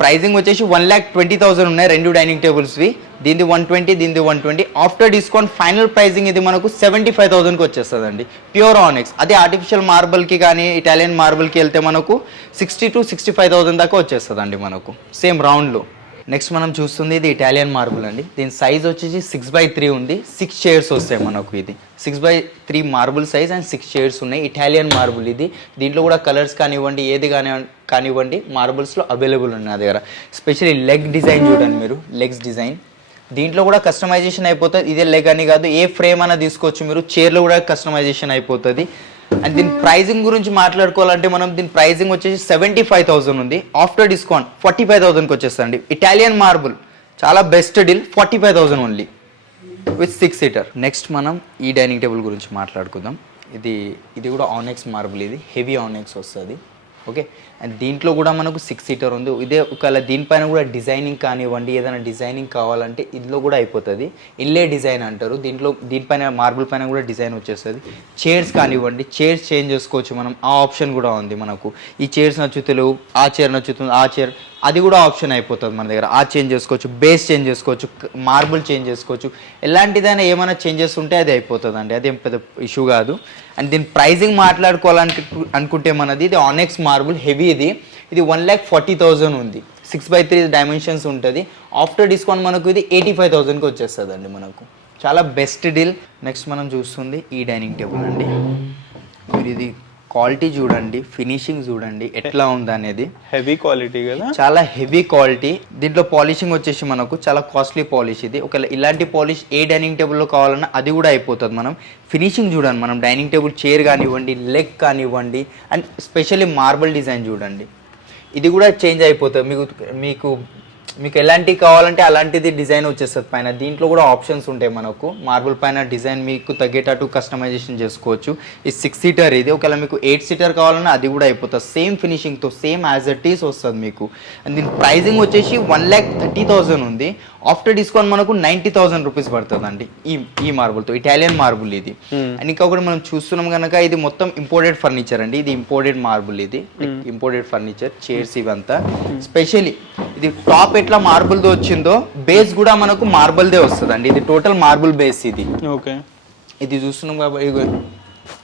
ప్రైజింగ్ వచ్చేసి 1,20,000 ఉన్నాయి రెండు డైనింగ్ టేబుల్స్వి. దీనిది 120, దీనిది 120. ఆఫ్టర్ డిస్కౌంట్ ఫైనల్ ప్రైజింగ్ ఇది మనకు 75,000కి వచ్చేస్తుందండి, ప్యూర్ ఆనెక్స్. అదే ఆర్టిఫిషియల్ మార్బుల్కి కానీ ఇటాలియన్ మార్బుల్కి వెళ్తే మనకు 60 to 65,000 దాకా వచ్చేస్తుందండి మనకు, సేమ్ రౌండ్లో. నెక్స్ట్ మనం చూస్తుంది ఇది ఇటాలియన్ మార్బుల్ అండి. దీని సైజ్ వచ్చేసి 6x3 ఉంది. 6 చైర్స్ వస్తాయి మనకు. ఇది 6x3 marble size and 6 chairs ఉన్నాయి. ఇటాలియన్ మార్బుల్ ఇది. దీంట్లో కూడా కలర్స్ కానివ్వండి, ఏది కానివ్వండి మార్బుల్స్లో అవైలబుల్ ఉన్నాయి నా దగ్గర. స్పెషల్లీ లెగ్ డిజైన్ చూడండి మీరు, లెగ్స్ డిజైన్ దీంట్లో కూడా కస్టమైజేషన్ అయిపోతుంది. ఇదే లెగ్ అని కాదు, ఏ ఫ్రేమ్ అయినా తీసుకోవచ్చు మీరు. చైర్లో కూడా కస్టమైజేషన్ అయిపోతుంది. అండ్ దీని ప్రైజింగ్ గురించి మాట్లాడుకోవాలంటే మనం దీని ప్రైజింగ్ వచ్చేసి 75,000 ఉంది. ఆఫ్టర్ డిస్కౌంట్ 45,000కి వచ్చేస్తుంది. ఇటాలియన్ మార్బుల్ చాలా best deal, 45,000 only with 6 seater. Next మనం ఈ డైనింగ్ టేబుల్ గురించి మాట్లాడుకుందాం. ఇది కూడా ఆనెక్స్ మార్బుల్, ఇది హెవీ ఆనెక్స్ వస్తుంది. ఓకే, అండ్ దీంట్లో కూడా మనకు 6 సీటర్ ఉంది. ఇదే ఒకవేళ దీనిపైన కూడా డిజైనింగ్ కానివ్వండి, ఏదైనా డిజైనింగ్ కావాలంటే ఇందులో కూడా అయిపోతుంది. ఇల్లే డిజైన్ అంటారు. దీనిపైన మార్బుల్ పైన కూడా డిజైన్ వచ్చేస్తుంది. చైర్స్ కానివ్వండి, చైర్స్ చేంజ్ చేసుకోవచ్చు మనం, ఆ ఆప్షన్ కూడా ఉంది మనకు. ఈ చైర్స్ నచ్చుతలేవు, ఆ చైర్ నచ్చుతుంది, ఆ చైర్, అది కూడా ఆప్షన్ అయిపోతుంది మన దగ్గర. ఆ చేంజ్ చేసుకోవచ్చు, బేస్ చేంజ్ చేసుకోవచ్చు, మార్బుల్ చేంజ్ చేసుకోవచ్చు. ఎలాంటిదైనా ఏమైనా చేంజెస్ ఉంటే అది అయిపోతుంది అండి, అదేం పెద్ద ఇష్యూ కాదు. అండ్ దీని ప్రైజింగ్ మాట్లాడుకోవాలనుకుంటే మనది ఇది ఆనెక్స్ మార్బుల్ హెవీ, ఇది 1,40,000 ఉంది. 6x3 డైమెన్షన్స్ ఉంటుంది. ఆఫ్టర్ డిస్కౌంట్ మనకు ఇది 85,000కి వచ్చేస్తుంది అండి మనకు, చాలా బెస్ట్ డీల్. నెక్స్ట్ మనం చూస్తుంది ఈ డైనింగ్ టేబుల్ అండి. మీరు ఇది క్వాలిటీ చూడండి, ఫినిషింగ్ చూడండి ఎట్లా ఉంది అనేది. హెవీ క్వాలిటీ కదా, చాలా హెవీ క్వాలిటీ. దీంట్లో పాలిషింగ్ వచ్చేసి మనకు చాలా కాస్ట్లీ పాలిష్ ఇది. ఒకవేళ ఇలాంటి పాలిష్ ఏ డైనింగ్ టేబుల్లో కావాలన్నా అది కూడా అయిపోతుంది. మనం ఫినిషింగ్ చూడండి, మనం డైనింగ్ టేబుల్ చైర్ కానివ్వండి, లెగ్ కానివ్వండి, అండ్ స్పెషల్లీ మార్బుల్ డిజైన్ చూడండి, ఇది కూడా చేంజ్ అయిపోతుంది. మీకు ఎలాంటివి కావాలంటే అలాంటిది డిజైన్ వచ్చేస్తుంది పైన. దీంట్లో కూడా ఆప్షన్స్ ఉంటాయి మనకు. మార్బుల్ పైన డిజైన్ మీకు తగ్గేటట్టు కస్టమైజేషన్ చేసుకోవచ్చు. ఈ 6 సీటర్ ఇది. ఒకవేళ మీకు 8 సీటర్ కావాలన్నా అది కూడా అయిపోతుంది. సేమ్ ఫినిషింగ్తో, సేమ్ యాజ్ ఇట్ ఈస్ వస్తుంది మీకు. అండ్ దీని ప్రైజింగ్ వచ్చేసి 1,30,000 ఉంది. ఆఫ్టర్ డిస్కౌంట్ మనకు 90,000 రూపీస్ పడుతుంది అండి ఈ మార్బుల్తో. ఇటాలియన్ మార్బుల్ ఇది. అండ్ ఇంకొకటి మనం చూస్తున్నాం కనుక ఇది మొత్తం ఇంపోర్టెడ్ ఫర్నిచర్ అండి. ఇది ఇంపోర్టెడ్ మార్బుల్, ఇది ఇంపోర్టెడ్ ఫర్నిచర్, చైర్స్ ఇవంతా. స్పెషల్లీ ఇది టాప్ ఎట్లా మార్బుల్తో వచ్చిందో బేస్ కూడా మనకు మార్బుల్దే వస్తుంది అండి. ఇది టోటల్ మార్బుల్ బేస్ ఇది. ఓకే, ఇది చూస్తున్నాం కాబట్టి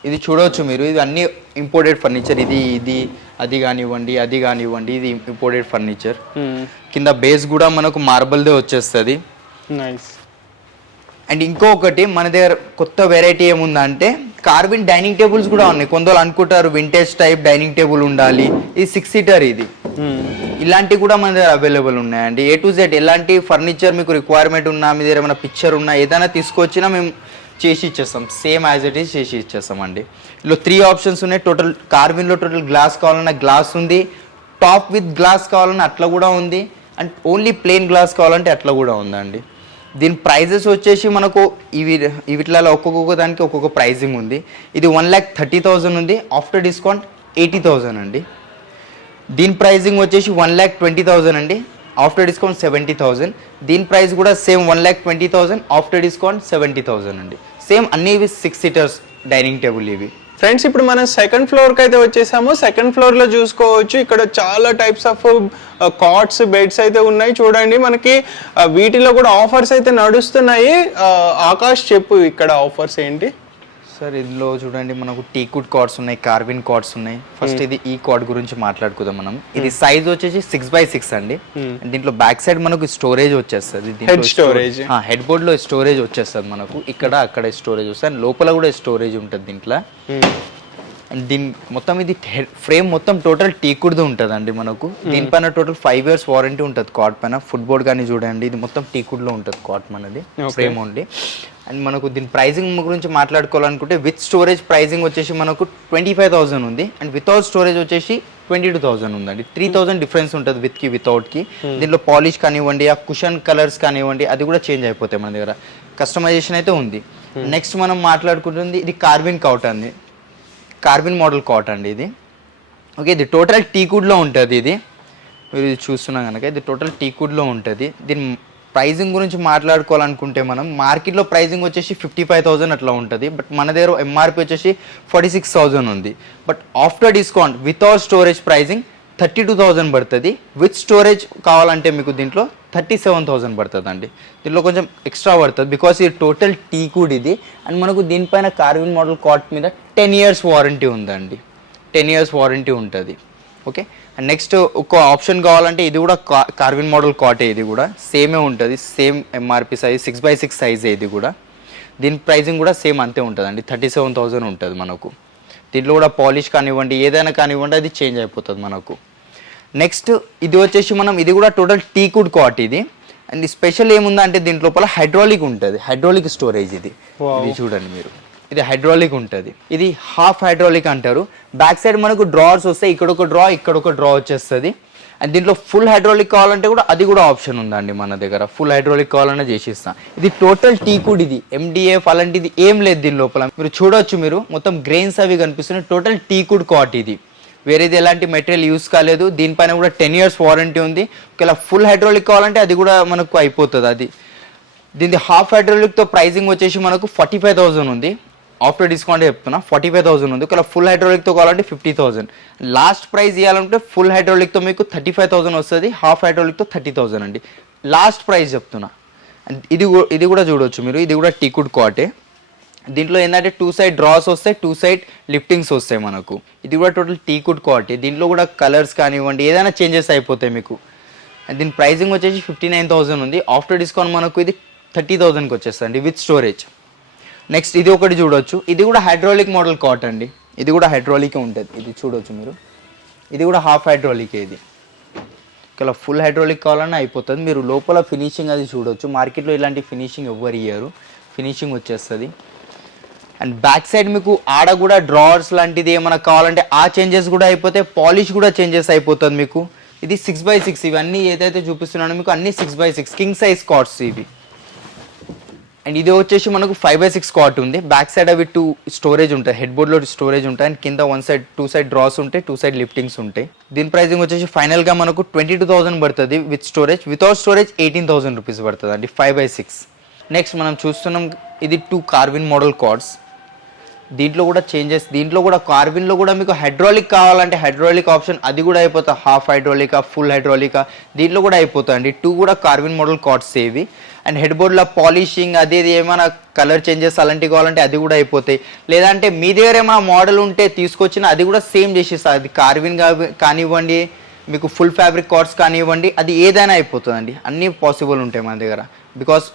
ఇది చూడవచ్చు మీరు. ఇది అన్ని ఇంపోర్టెడ్ ఫర్నిచర్. ఇది అది కానివ్వండి, ఇది ఇంపోర్టెడ్ ఫర్నిచర్. కింద బేస్ కూడా మనకు మార్బుల్దే వచ్చేస్తుంది. నైస్. అండ్ ఇంకొకటి మన దగ్గర కొత్త వెరైటీ ఏముందంటే కార్బన్ డైనింగ్ టేబుల్స్ కూడా ఉన్నాయి. కొందరు అనుకుంటారు వింటేజ్ టైప్ డైనింగ్ టేబుల్ ఉండాలి. ఇది 6 సీటర్ ఇది. ఇలాంటివి కూడా మన దగ్గర అవైలబుల్ ఉన్నాయండి. A to Z ఎలాంటి ఫర్నిచర్ మీకు రిక్వైర్మెంట్ ఉన్నా, మీ దగ్గర ఏమైనా పిక్చర్ ఉన్నా, ఏదైనా తీసుకొచ్చినా మేము చేసి ఇచ్చేస్తాం. సేమ్ యాజ్ ఇట్ ఈస్ చేసి ఇచ్చేస్తామండి. ఇందులో 3 ఆప్షన్స్ ఉన్నాయి. టోటల్ కార్బన్లో టోటల్ గ్లాస్ కావాలన్నా గ్లాస్ ఉంది, టాప్ విత్ గ్లాస్ కావాలన్నా అట్లా కూడా ఉంది, అండ్ ఓన్లీ ప్లెయిన్ గ్లాస్ కావాలంటే అట్లా కూడా ఉందండి. దీని ప్రైజెస్ వచ్చేసి మనకు వీటిలలో ఒక్కొక్క దానికి ఒక్కొక్క ప్రైజింగ్ ఉంది. ఇది 1,30,000 ఉంది. ఆఫ్టర్ డిస్కౌంట్ 80,000 అండి. దీని ప్రైజింగ్ వచ్చేసి 1,20,000 అండి. After discount 70,000. దీని ప్రైస్ కూడా సేమ్ 1,20,000, ఆఫ్టర్ డిస్కౌంట్ 70,000 అండి. సేమ్ అన్ని 6 సీటర్స్ డైనింగ్ టేబుల్ ఇవి. ఫ్రెండ్స్ ఇప్పుడు మనం సెకండ్ ఫ్లోర్కి అయితే వచ్చేసాము. సెకండ్ ఫ్లోర్లో చూసుకోవచ్చు, ఇక్కడ చాలా టైప్స్ ఆఫ్ కాట్స్, బెడ్స్ అయితే ఉన్నాయి. చూడండి మనకి వీటిలో కూడా ఆఫర్స్ అయితే నడుస్తున్నాయి. ఆకాష్ చెప్పు ఇక్కడ ఆఫర్స్ ఏంటి? సార్ ఇందులో చూడండి మనకు టీకుడ్ కార్డ్స్ ఉన్నాయి, కార్విన్ కార్డ్స్ ఉన్నాయి. ఫస్ట్ ఇది ఈ కార్డ్ గురించి మాట్లాడుకుందాం మనం. ఇది సైజ్ వచ్చేసి 6x6 అండి. దీంట్లో బ్యాక్ సైడ్ మనకు స్టోరేజ్ వచ్చేస్తుంది. స్టోరేజ్ హెడ్ బోర్డ్ లో స్టోరేజ్ వచ్చేస్తుంది మనకు. ఇక్కడ అక్కడ స్టోరేజ్ వస్తుంది అండ్ లోపల కూడా స్టోరేజ్ ఉంటుంది దీంట్లో. అండ్ దీని మొత్తం ఇది ఫ్రేమ్ మొత్తం టోటల్ టీకుడ్ది ఉంటుంది అండి మనకు. దీనిపైన టోటల్ 5 years వారంటీ ఉంటుంది కార్డ్ పైన. ఫుట్బోర్డ్ కానీ చూడండి, ఇది మొత్తం టీకుడ్లో ఉంటుంది కార్డ్ మనది, ఫ్రేమ్ ఓన్లీ. అండ్ మనకు దీని ప్రైజింగ్ గురించి మాట్లాడుకోవాలనుకుంటే విత్ స్టోరేజ్ ప్రైజింగ్ వచ్చేసి మనకు 25,000 ఉంది. అండ్ వితౌట్ స్టోరేజ్ వచ్చేసి 22,000 ఉందండి. 3,000 డిఫరెన్స్ ఉంటుంది విత్కి వితౌట్కి. దీంట్లో పాలిష్ కానివ్వండి, ఆ కుషన్ కలర్స్ కానివ్వండి, అది కూడా చేంజ్ అయిపోతాయి మన దగ్గర. కస్టమైజేషన్ అయితే ఉంది. నెక్స్ట్ మనం మాట్లాడుకుంటుంది ఇది కార్విన్ కాట్ అండి, కార్విన్ మోడల్ కాట్ అండి ఇది. ఓకే, ఇది టోటల్ టీకుడ్లో ఉంటుంది. ఇది మీరు ఇది చూస్తున్నా కనుక ఇది టోటల్ టీకుడ్లో ఉంటుంది. దీని ప్రైజింగ్ గురించి మాట్లాడుకోవాలనుకుంటే మనం మార్కెట్లో ప్రైజింగ్ వచ్చేసి 55,000 అట్లా ఉంటుంది. బట్ మన దగ్గర ఎంఆర్పి వచ్చేసి 46,000 ఉంది. But after discount without storage pricing 32,000 పడుతుంది. విత్ స్టోరేజ్ కావాలంటే మీకు దీంట్లో 37,000 పడుతుంది అండి. దీంట్లో కొంచెం ఎక్స్ట్రా పడుతుంది బికాస్ ఇది టోటల్ టీకుడ్ ఇది. అండ్ మనకు దీనిపైన కార్విన్ మోడల్ కాట్ మీద 10 years వారంటీ ఉందండి. 10 years వారంటీ ఉంటుంది. ఓకే, అండ్ నెక్స్ట్ ఒక ఆప్షన్ కావాలంటే ఇది కూడా కార్విన్ మోడల్ కాటే. ఇది కూడా సేమే ఉంటుంది, సేమ్ ఎంఆర్పి సైజ్ 6x6 సైజే ఇది కూడా. దీని ప్రైజింగ్ కూడా సేమ్ అంతే ఉంటుందండి, 37,000 ఉంటుంది మనకు. దీంట్లో కూడా పాలిష్ కానివ్వండి, ఏదైనా కానివ్వండి, అది చేంజ్ అయిపోతుంది మనకు. నెక్స్ట్ ఇది వచ్చేసి మనం ఇది కూడా టోటల్ టీకుడ్ కాట్ ఇది. అండ్ స్పెషల్ ఏముందంటే దీంట్ లోపల హైడ్రాలిక్ ఉంటుంది, హైడ్రాలిక్ స్టోరేజ్ ఇది. ఇది చూడండి మీరు, ఇది హైడ్రాలిక్ ఉంటుంది. ఇది హాఫ్ హైడ్రాలిక్ అంటారు. బ్యాక్ సైడ్ మనకు డ్రావర్స్ వస్తాయి, ఇక్కడ ఒక డ్రా, ఇక్కడ ఒక డ్రా వచ్చేస్తుంది. అండ్ దీంట్లో ఫుల్ హైడ్రాలిక్ కావాలంటే కూడా అది కూడా ఆప్షన్ ఉందండి మన దగ్గర. ఫుల్ హైడ్రాలిక్ కావాలన్నా చేసిస్తాం. ఇది టోటల్ టీకుడ్ ఇది, MDF అలాంటిది ఏం లేదు దీని లోపల. మీరు చూడొచ్చు, మీరు మొత్తం గ్రెయిన్స్ అవి కనిపిస్తున్నాయి. టోటల్ టీకుడ్ కాట్ ఇది, వేరేది ఎలాంటి మెటీరియల్ యూస్ కాలేదు. దీనిపైన కూడా 10 years వారంటీ ఉంది. ఒకవేళ ఫుల్ హైడ్రాలిక్ కావాలంటే అది కూడా మనకు అయిపోతుంది. అది దీని హాఫ్ హైడ్రాలిక్తో ప్రైజింగ్ వచ్చేసి మనకు 45,000 ఉంది. ఆఫ్టర్ డిస్కౌంట్ చెప్తున్నా 45,000 ఉంది. ఒకవేళ ఫుల్ హైడ్రాలిక్తో కావాలంటే 50,000. లాస్ట్ ప్రైస్ ఇవ్వాలంటే ఫుల్ హైడ్రాలిక్తో మీకు 35,000 వస్తుంది, హాఫ్ హైడ్రాలిక్తో 30,000 అండి. లాస్ట్ ప్రైస్ చెప్తున్నా. ఇది కూడా చూడవచ్చు మీరు, ఇది కూడా టీకుడ్ కాటే. దీంట్లో ఏంటంటే 2 side డ్రాస్ వస్తాయి, 2 side లిఫ్టింగ్స్ వస్తాయి మనకు. ఇది కూడా టోటల్ టీకుడ్ కాటే. దీంట్లో కూడా కలర్స్ కానివ్వండి, ఏదైనా చేంజెస్ అయిపోతాయి మీకు. దీని ప్రైజింగ్ వచ్చేసి 59,000 ఉంది. ఆఫ్టర్ డిస్కౌంట్ మనకు ఇది 30,000కి వచ్చేస్తుంది విత్ స్టోరేజ్. నెక్స్ట్ ఇది ఒకటి చూడొచ్చు, ఇది కూడా హైడ్రాలిక్ మోడల్ కాట్ అండి. ఇది కూడా హైడ్రాలికే ఉంటుంది. ఇది చూడొచ్చు మీరు, ఇది కూడా హాఫ్ హైడ్రాలికే. ఇది ఇలా ఫుల్ హైడ్రాలిక్ కావాలన్నా అయిపోతుంది. మీరు లోపల ఫినిషింగ్ అది చూడొచ్చు. మార్కెట్లో ఇలాంటి ఫినిషింగ్ ఎవ్వరు ఇయ్యరు, ఫినిషింగ్ వచ్చేస్తుంది. అండ్ బ్యాక్ సైడ్ మీకు ఆడ కూడా డ్రావర్స్ లాంటిది ఏమైనా కావాలంటే ఆ చేంజెస్ కూడా అయిపోతాయి, పాలిష్ కూడా చేంజెస్ అయిపోతుంది మీకు. ఇది 6x6, ఇవన్నీ ఏదైతే చూపిస్తున్నానో మీకు అన్ని 6x6 కింగ్ సైజ్ కాట్స్ ఇవి. అండ్ ఇది వచ్చేసి మనకు 5x6 కాట్ ఉంది. బ్యాక్ సైడ్ అవి 2 స్టోరేజ్ ఉంటాయి, హెడ్ బోర్డ్లో స్టోరేజ్ ఉంటాయి. అండ్ కింద 2 side డ్రాస్ ఉంటాయి, 2 side లిఫ్టింగ్స్ ఉంటాయి. దీని ప్రైజింగ్ వచ్చేసి ఫైనల్గా మనకు 22,000 పడుతుంది with storage. Without storage 18,000 rupees పడుతుంది అండి, 5x6. నెక్స్ట్ మనం చూస్తున్నాం ఇది 2 కార్విన్ మోడల్ కార్డ్స్. దీంట్లో కూడా చేంజెస్, దీంట్లో కూడా కార్విన్లో కూడా మీకు హైడ్రాలిక్ కావాలంటే హైడ్రాలిక్ ఆప్షన్ అది కూడా అయిపోతుంది. హాఫ్ హైడ్రాలికా, ఫుల్ హైడ్రాలికా, దీంట్లో కూడా అయిపోతుంది. 2 కూడా కార్విన్ మోడల్ కార్డ్స్ ఇవి. అండ్ హెడ్ బోర్డ్లో పాలిషింగ్ అది ఏమైనా కలర్ చేంజెస్ అలాంటివి కావాలంటే అది కూడా అయిపోతాయి. లేదంటే మీ దగ్గర ఏమైనా మోడల్ ఉంటే తీసుకొచ్చిన అది కూడా సేమ్ చేసేస్తారు. అది కార్విన్ కానివ్వండి, మీకు ఫుల్ ఫ్యాబ్రిక్ కార్డ్స్ కానివ్వండి, అది ఏదైనా అయిపోతుందండి. అన్నీ పాసిబుల్ ఉంటాయి మన దగ్గర. బికాస్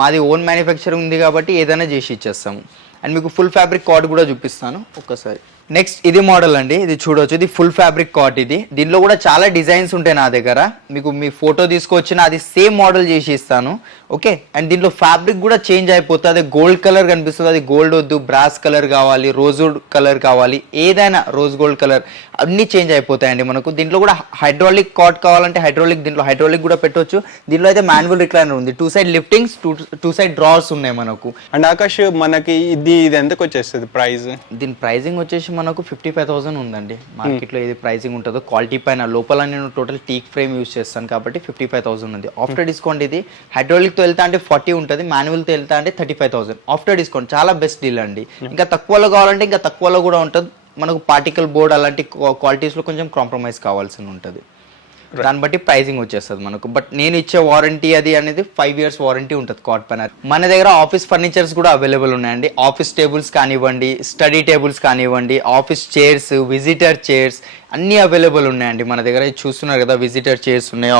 మాది ఓన్ మ్యానుఫ్యాక్చరింగ్ ఉంది కాబట్టి ఏదైనా చేసి ఇచ్చేస్తాము. అండ్ మీకు ఫుల్ ఫ్యాబ్రిక్ కాట్ కూడా చూపిస్తాను ఒక్కసారి. నెక్స్ట్ ఇది మోడల్ అండి, ఇది చూడవచ్చు. ఇది ఫుల్ ఫ్యాబ్రిక్ కాట్ ఇది. దీనిలో కూడా చాలా డిజైన్స్ ఉంటాయి నా దగ్గర. మీకు మీ ఫోటో తీసుకొచ్చిన అది సేమ్ మోడల్ చేసి ఇస్తాను. ఓకే, అండ్ దీంట్లో ఫ్యాబ్రిక్ కూడా చేంజ్ అయిపోతుంది. అది గోల్డ్ కలర్ కనిపిస్తుంది, అది గోల్డ్ వద్దు, బ్రాస్ కలర్ కావాలి, రోజ్ వుడ్ కలర్ కావాలి, ఏదైనా రోజ్ గోల్డ్ కలర్, అన్నీ చేంజ్ అయిపోతాయండి మనకు. దీంట్లో కూడా హైడ్రాలిక్ కాట్ కావాలంటే హైడ్రాలిక్, దీంట్లో హైడ్రాలిక్ కూడా పెట్టవచ్చు. దీంట్లో అయితే మాన్యువల్ రిక్లైనర్ ఉంది, 2 side లిఫ్టింగ్స్, 2 side డ్రావర్స్ ఉన్నాయి మనకు. అండ్ ఆకాష్ మనకి ఇది ఎంతకు వచ్చేస్తుంది ప్రైస్? దీని ప్రైజింగ్ వచ్చేసి మనకు 55,000 ఉందండి మార్కెట్లో ఏది ప్రైసింగ్ ఉంటుందో క్వాలిటీ పైన. లోపల నేను టోటల్ టీక్ ఫ్రేమ్ యూస్ చేస్తాను కాబట్టి 55,000 ఉంది. ఆఫ్టర్ డిస్కౌంట్ ఇది హైడ్రాలిక్తో వెళ్తా అంటే 40 ఉంటుంది, మాన్యువల్తో వెళ్తా అంటే 35,000 ఆఫ్టర్ డిస్కౌంట్. చాలా బెస్ట్ డీల్ అండి. ఇంకా తక్కువలో కావాలంటే ఇంకా తక్కువలో కూడా ఉంటుంది. మనకు పార్టికల్ బోర్డ్ అలాంటి క్వాలిటీస్లో కొంచెం కాంప్రమైజ్ కావాల్సి ఉంటుంది, దాన్ని బట్టి ప్రైసింగ్ వచ్చేస్తుంది మనకు. బట్ నేను ఇచ్చే వారంటీ అది అనేది 5 years వారంటీ ఉంటుంది కార్డ్ పైన. మన దగ్గర ఆఫీస్ ఫర్నిచర్స్ కూడా అవైలబుల్ ఉన్నాయండి. ఆఫీస్ టేబుల్స్ కానివ్వండి, స్టడీ టేబుల్స్ కానివ్వండి, ఆఫీస్ చైర్స్, విజిటర్ చైర్స్ అన్నీ అవైలబుల్ ఉన్నాయండి మన దగ్గర. చూస్తున్నారు కదా, విజిటర్ చైర్స్ ఉన్నాయి,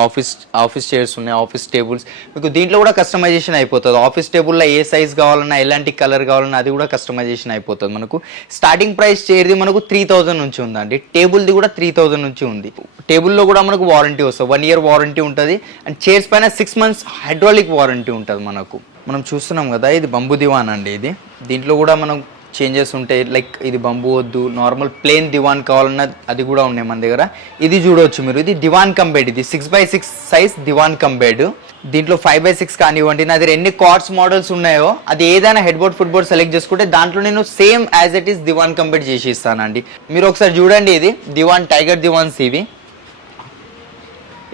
ఆఫీస్ చైర్స్ ఉన్నాయి, ఆఫీస్ టేబుల్స్. మీకు దీంట్లో కూడా కస్టమైజేషన్ అయిపోతుంది. ఆఫీస్ టేబుల్లో ఏ సైజ్ కావాలన్నా, ఎలాంటి కలర్ కావాలన్నా అది కూడా కస్టమైజేషన్ అయిపోతుంది మనకు. స్టార్టింగ్ ప్రైస్ చైర్ది మనకు 3,000 నుంచి ఉందండి, టేబుల్ది కూడా 3,000 నుంచి ఉంది. టేబుల్లో కూడా మనకు వారంటీ వస్తుంది, 1 year వారంటీ ఉంటుంది. అండ్ చైర్స్ పైన 6 months హైడ్రాలిక్ వారంటీ ఉంటుంది మనకు. మనం చూస్తున్నాం కదా, ఇది బంబు దివాన్ అండి. ఇది దీంట్లో కూడా మనం చేంజెస్ ఉంటాయి. లైక్ ఇది బంబు వద్దు, నార్మల్ ప్లేన్ దివాన్ కావాలన్నా అది కూడా ఉన్నాయి మన దగ్గర. ఇది చూడవచ్చు మీరు, ఇది దివాన్ కమ్ బెడ్. ఇది 6x6 సైజ్ దివాన్ కమ్ బెడ్. దీంట్లో 5x6 కానివ్వండి, నా దగ్గర ఎన్ని కార్డ్స్ మోడల్స్ ఉన్నాయో అది ఏదైనా head board foot board select చేసుకుంటే దాంట్లో నేను same as it is Diwan cum bed చేసి ఇస్తానండి. మీరు ఒకసారి చూడండి, ఇది దివాన్ టైగర్ దివాన్స్. ఇవి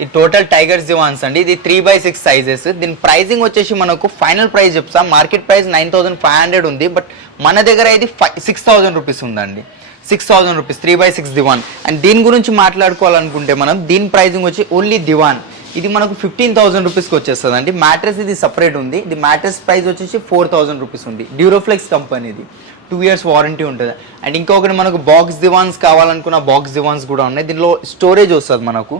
ఈ టోటల్ టైగర్స్ దివాన్స్ అండి. ఇది 3x6 సైజెస్. దీని ప్రైసింగ్ వచ్చేసి మనకు ఫైనల్ ప్రైస్ చెప్తా, మార్కెట్ ప్రైస్ 9,500 ఉంది. బట్ మన దగ్గర ఇది 6,000 రూపీస్ ఉందండి. 6,000 రూపీస్ 3x6 దివాన్. అండ్ దీని గురించి మాట్లాడుకోవాలనుకుంటే మనం దీని ప్రైసింగ్ వచ్చి ఓన్లీ దివాన్ ఇది మనకు 15,000 రూపీస్కి వచ్చేస్తుంది అండి. మ్యాట్రెస్ ఇది సపరేట్ ఉంది. ఇది మ్యాట్రెస్ ప్రైస్ వచ్చేసి 4,000 రూపీస్ ఉంది. డ్యూరోఫ్లెక్స్ కంపెనీది, 2 years వారంటీ ఉంటుంది. అండ్ ఇంకొకటి మనకు బాక్స్ దివాన్స్ కావాలనుకున్న బాక్స్ దివాన్స్ కూడా ఉన్నాయి. దీనిలో స్టోరేజ్ వస్తుంది మనకు.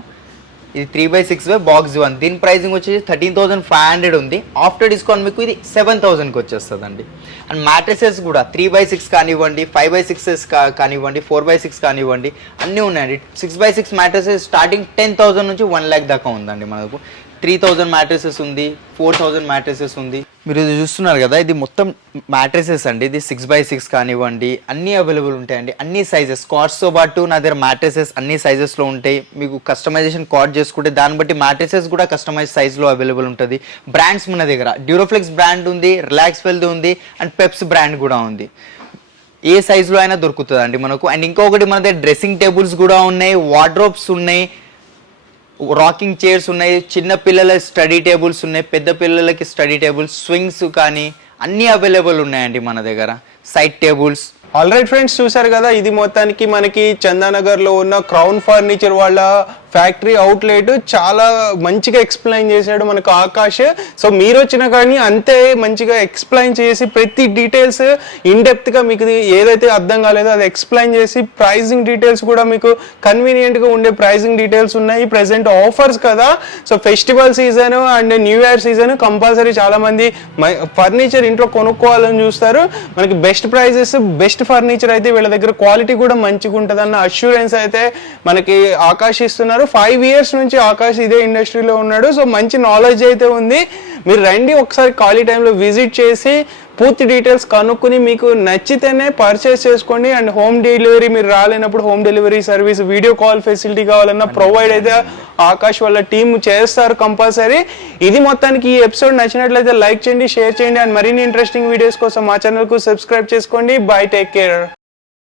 ఇది 3x6 బాక్స్ దివాన్. దీని ప్రైసింగ్ వచ్చేసి 13,500 ఉంది. ఆఫ్టర్ డిస్కౌంట్ మీకు ఇది 7,000కి వచ్చేస్తుంది అండి. అండ్ మ్యాట్రెసెస్ కూడా 3x6 కానివ్వండి, 5x6 కానివ్వండి, 4x6 కానివ్వండి అన్నీ ఉన్నాయండి. 6x6 మ్యాట్రెసెస్ స్టార్టింగ్ 10,000 నుంచి 1 lakh దాకా ఉందండి మనకు. 3,000 మ్యాట్రెసెస్ ఉంది, 4,000 మ్యాట్రెసెస్ ఉంది. మీరు ఇది చూస్తున్నారు కదా, ఇది మొత్తం మ్యాట్రెసెస్ అండి. ఇది 6x6 కానివ్వండి అన్నీ అవైలబుల్ ఉంటాయండి, అన్ని సైజెస్. కార్డ్స్తో పాటు నా దగ్గర మ్యాట్రెసెస్ అన్ని సైజెస్లో ఉంటాయి. మీకు కస్టమైజేషన్ కార్డ్ చేసుకుంటే దాన్ని బట్టి మ్యాట్రెసెస్ కూడా కస్టమైజ్ సైజ్లో అవైలబుల్ ఉంటుంది. బ్రాండ్స్ మన దగ్గర డ్యూరోఫ్లెక్స్ బ్రాండ్ ఉంది, రిలాక్స్ వెల్ది ఉంది, అండ్ పెప్స్ బ్రాండ్ కూడా ఉంది. ఏ సైజులో అయినా దొరుకుతుంది అండి మనకు. అండ్ ఇంకొకటి మన దగ్గర డ్రెస్సింగ్ టేబుల్స్ కూడా ఉన్నాయి, వార్డ్రోబ్స్ ఉన్నాయి, రాకింగ్ చైర్స్ ఉన్నాయి, చిన్న పిల్లల స్టడీ టేబుల్స్ ఉన్నాయి, పెద్ద పిల్లలకి స్టడీ టేబుల్స్, స్వింగ్స్ కానీ అన్నీ అవైలబుల్ ఉన్నాయండి మన దగ్గర. Side tables. All right friends, చూసారు కదా, ఇది మొత్తానికి మనకి చందానగర్లో ఉన్న క్రౌన్ ఫర్నిచర్ వాళ్ళ ఫ్యాక్టరీ అవుట్లెట్. చాలా మంచిగా ఎక్స్ప్లెయిన్ చేశాడు మనకు ఆకాష్. సో మీరు వచ్చినా కానీ అంతే మంచిగా ఎక్స్ప్లెయిన్ చేసి ప్రతి డీటెయిల్స్ ఇన్డెప్త్గా మీకు ఏదైతే అర్థం కాలేదో అది ఎక్స్ప్లెయిన్ చేసి ప్రైజింగ్ డీటెయిల్స్ కూడా మీకు కన్వీనియంట్గా ఉండే ప్రైజింగ్ డీటెయిల్స్ ఉన్నాయి. ప్రెసెంట్ ఆఫర్స్ కదా, so festival season and new year season compulsory చాలామంది ఫర్నిచర్ ఇంట్లో కొనుక్కోవాలని చూస్తారు. మనకి బెస్ట్ ప్రైజెస్, బెస్ట్ ఫర్నిచర్ అయితే వీళ్ళ దగ్గర క్వాలిటీ కూడా మంచిగా ఉంటుంది అన్న అష్యూరెన్స్ అయితే మనకి ఆకాష్ ఇస్తున్నారు. 5 years నుంచి ఆకాష్ ఇదే ఇండస్ట్రీలో ఉన్నాడు. సో మంచి నాలెడ్జ్ అయితే ఉంది. మీరు రండి, ఒకసారి ఖాళీ టైంలో విజిట్ చేసి పూర్తి డీటెయిల్స్ కనుక్కుని మీకు నచ్చితేనే పర్చేస్ చేసుకోండి. అండ్ హోమ్ డెలివరీ, మీరు రాలేనప్పుడు home delivery service, video call facility కావాలన్నా ప్రొవైడ్ అయితే ఆకాష్ వాళ్ళ టీమ్ చేస్తారు కంపల్సరీ. ఇది మొత్తానికి ఈ ఎపిసోడ్ నచ్చినట్లయితే లైక్ చేయండి, షేర్ చేయండి. అండ్ మరిన్ని ఇంట్రెస్టింగ్ వీడియోస్ కోసం మా ఛానల్కు సబ్స్క్రైబ్ చేసుకోండి. By, take care.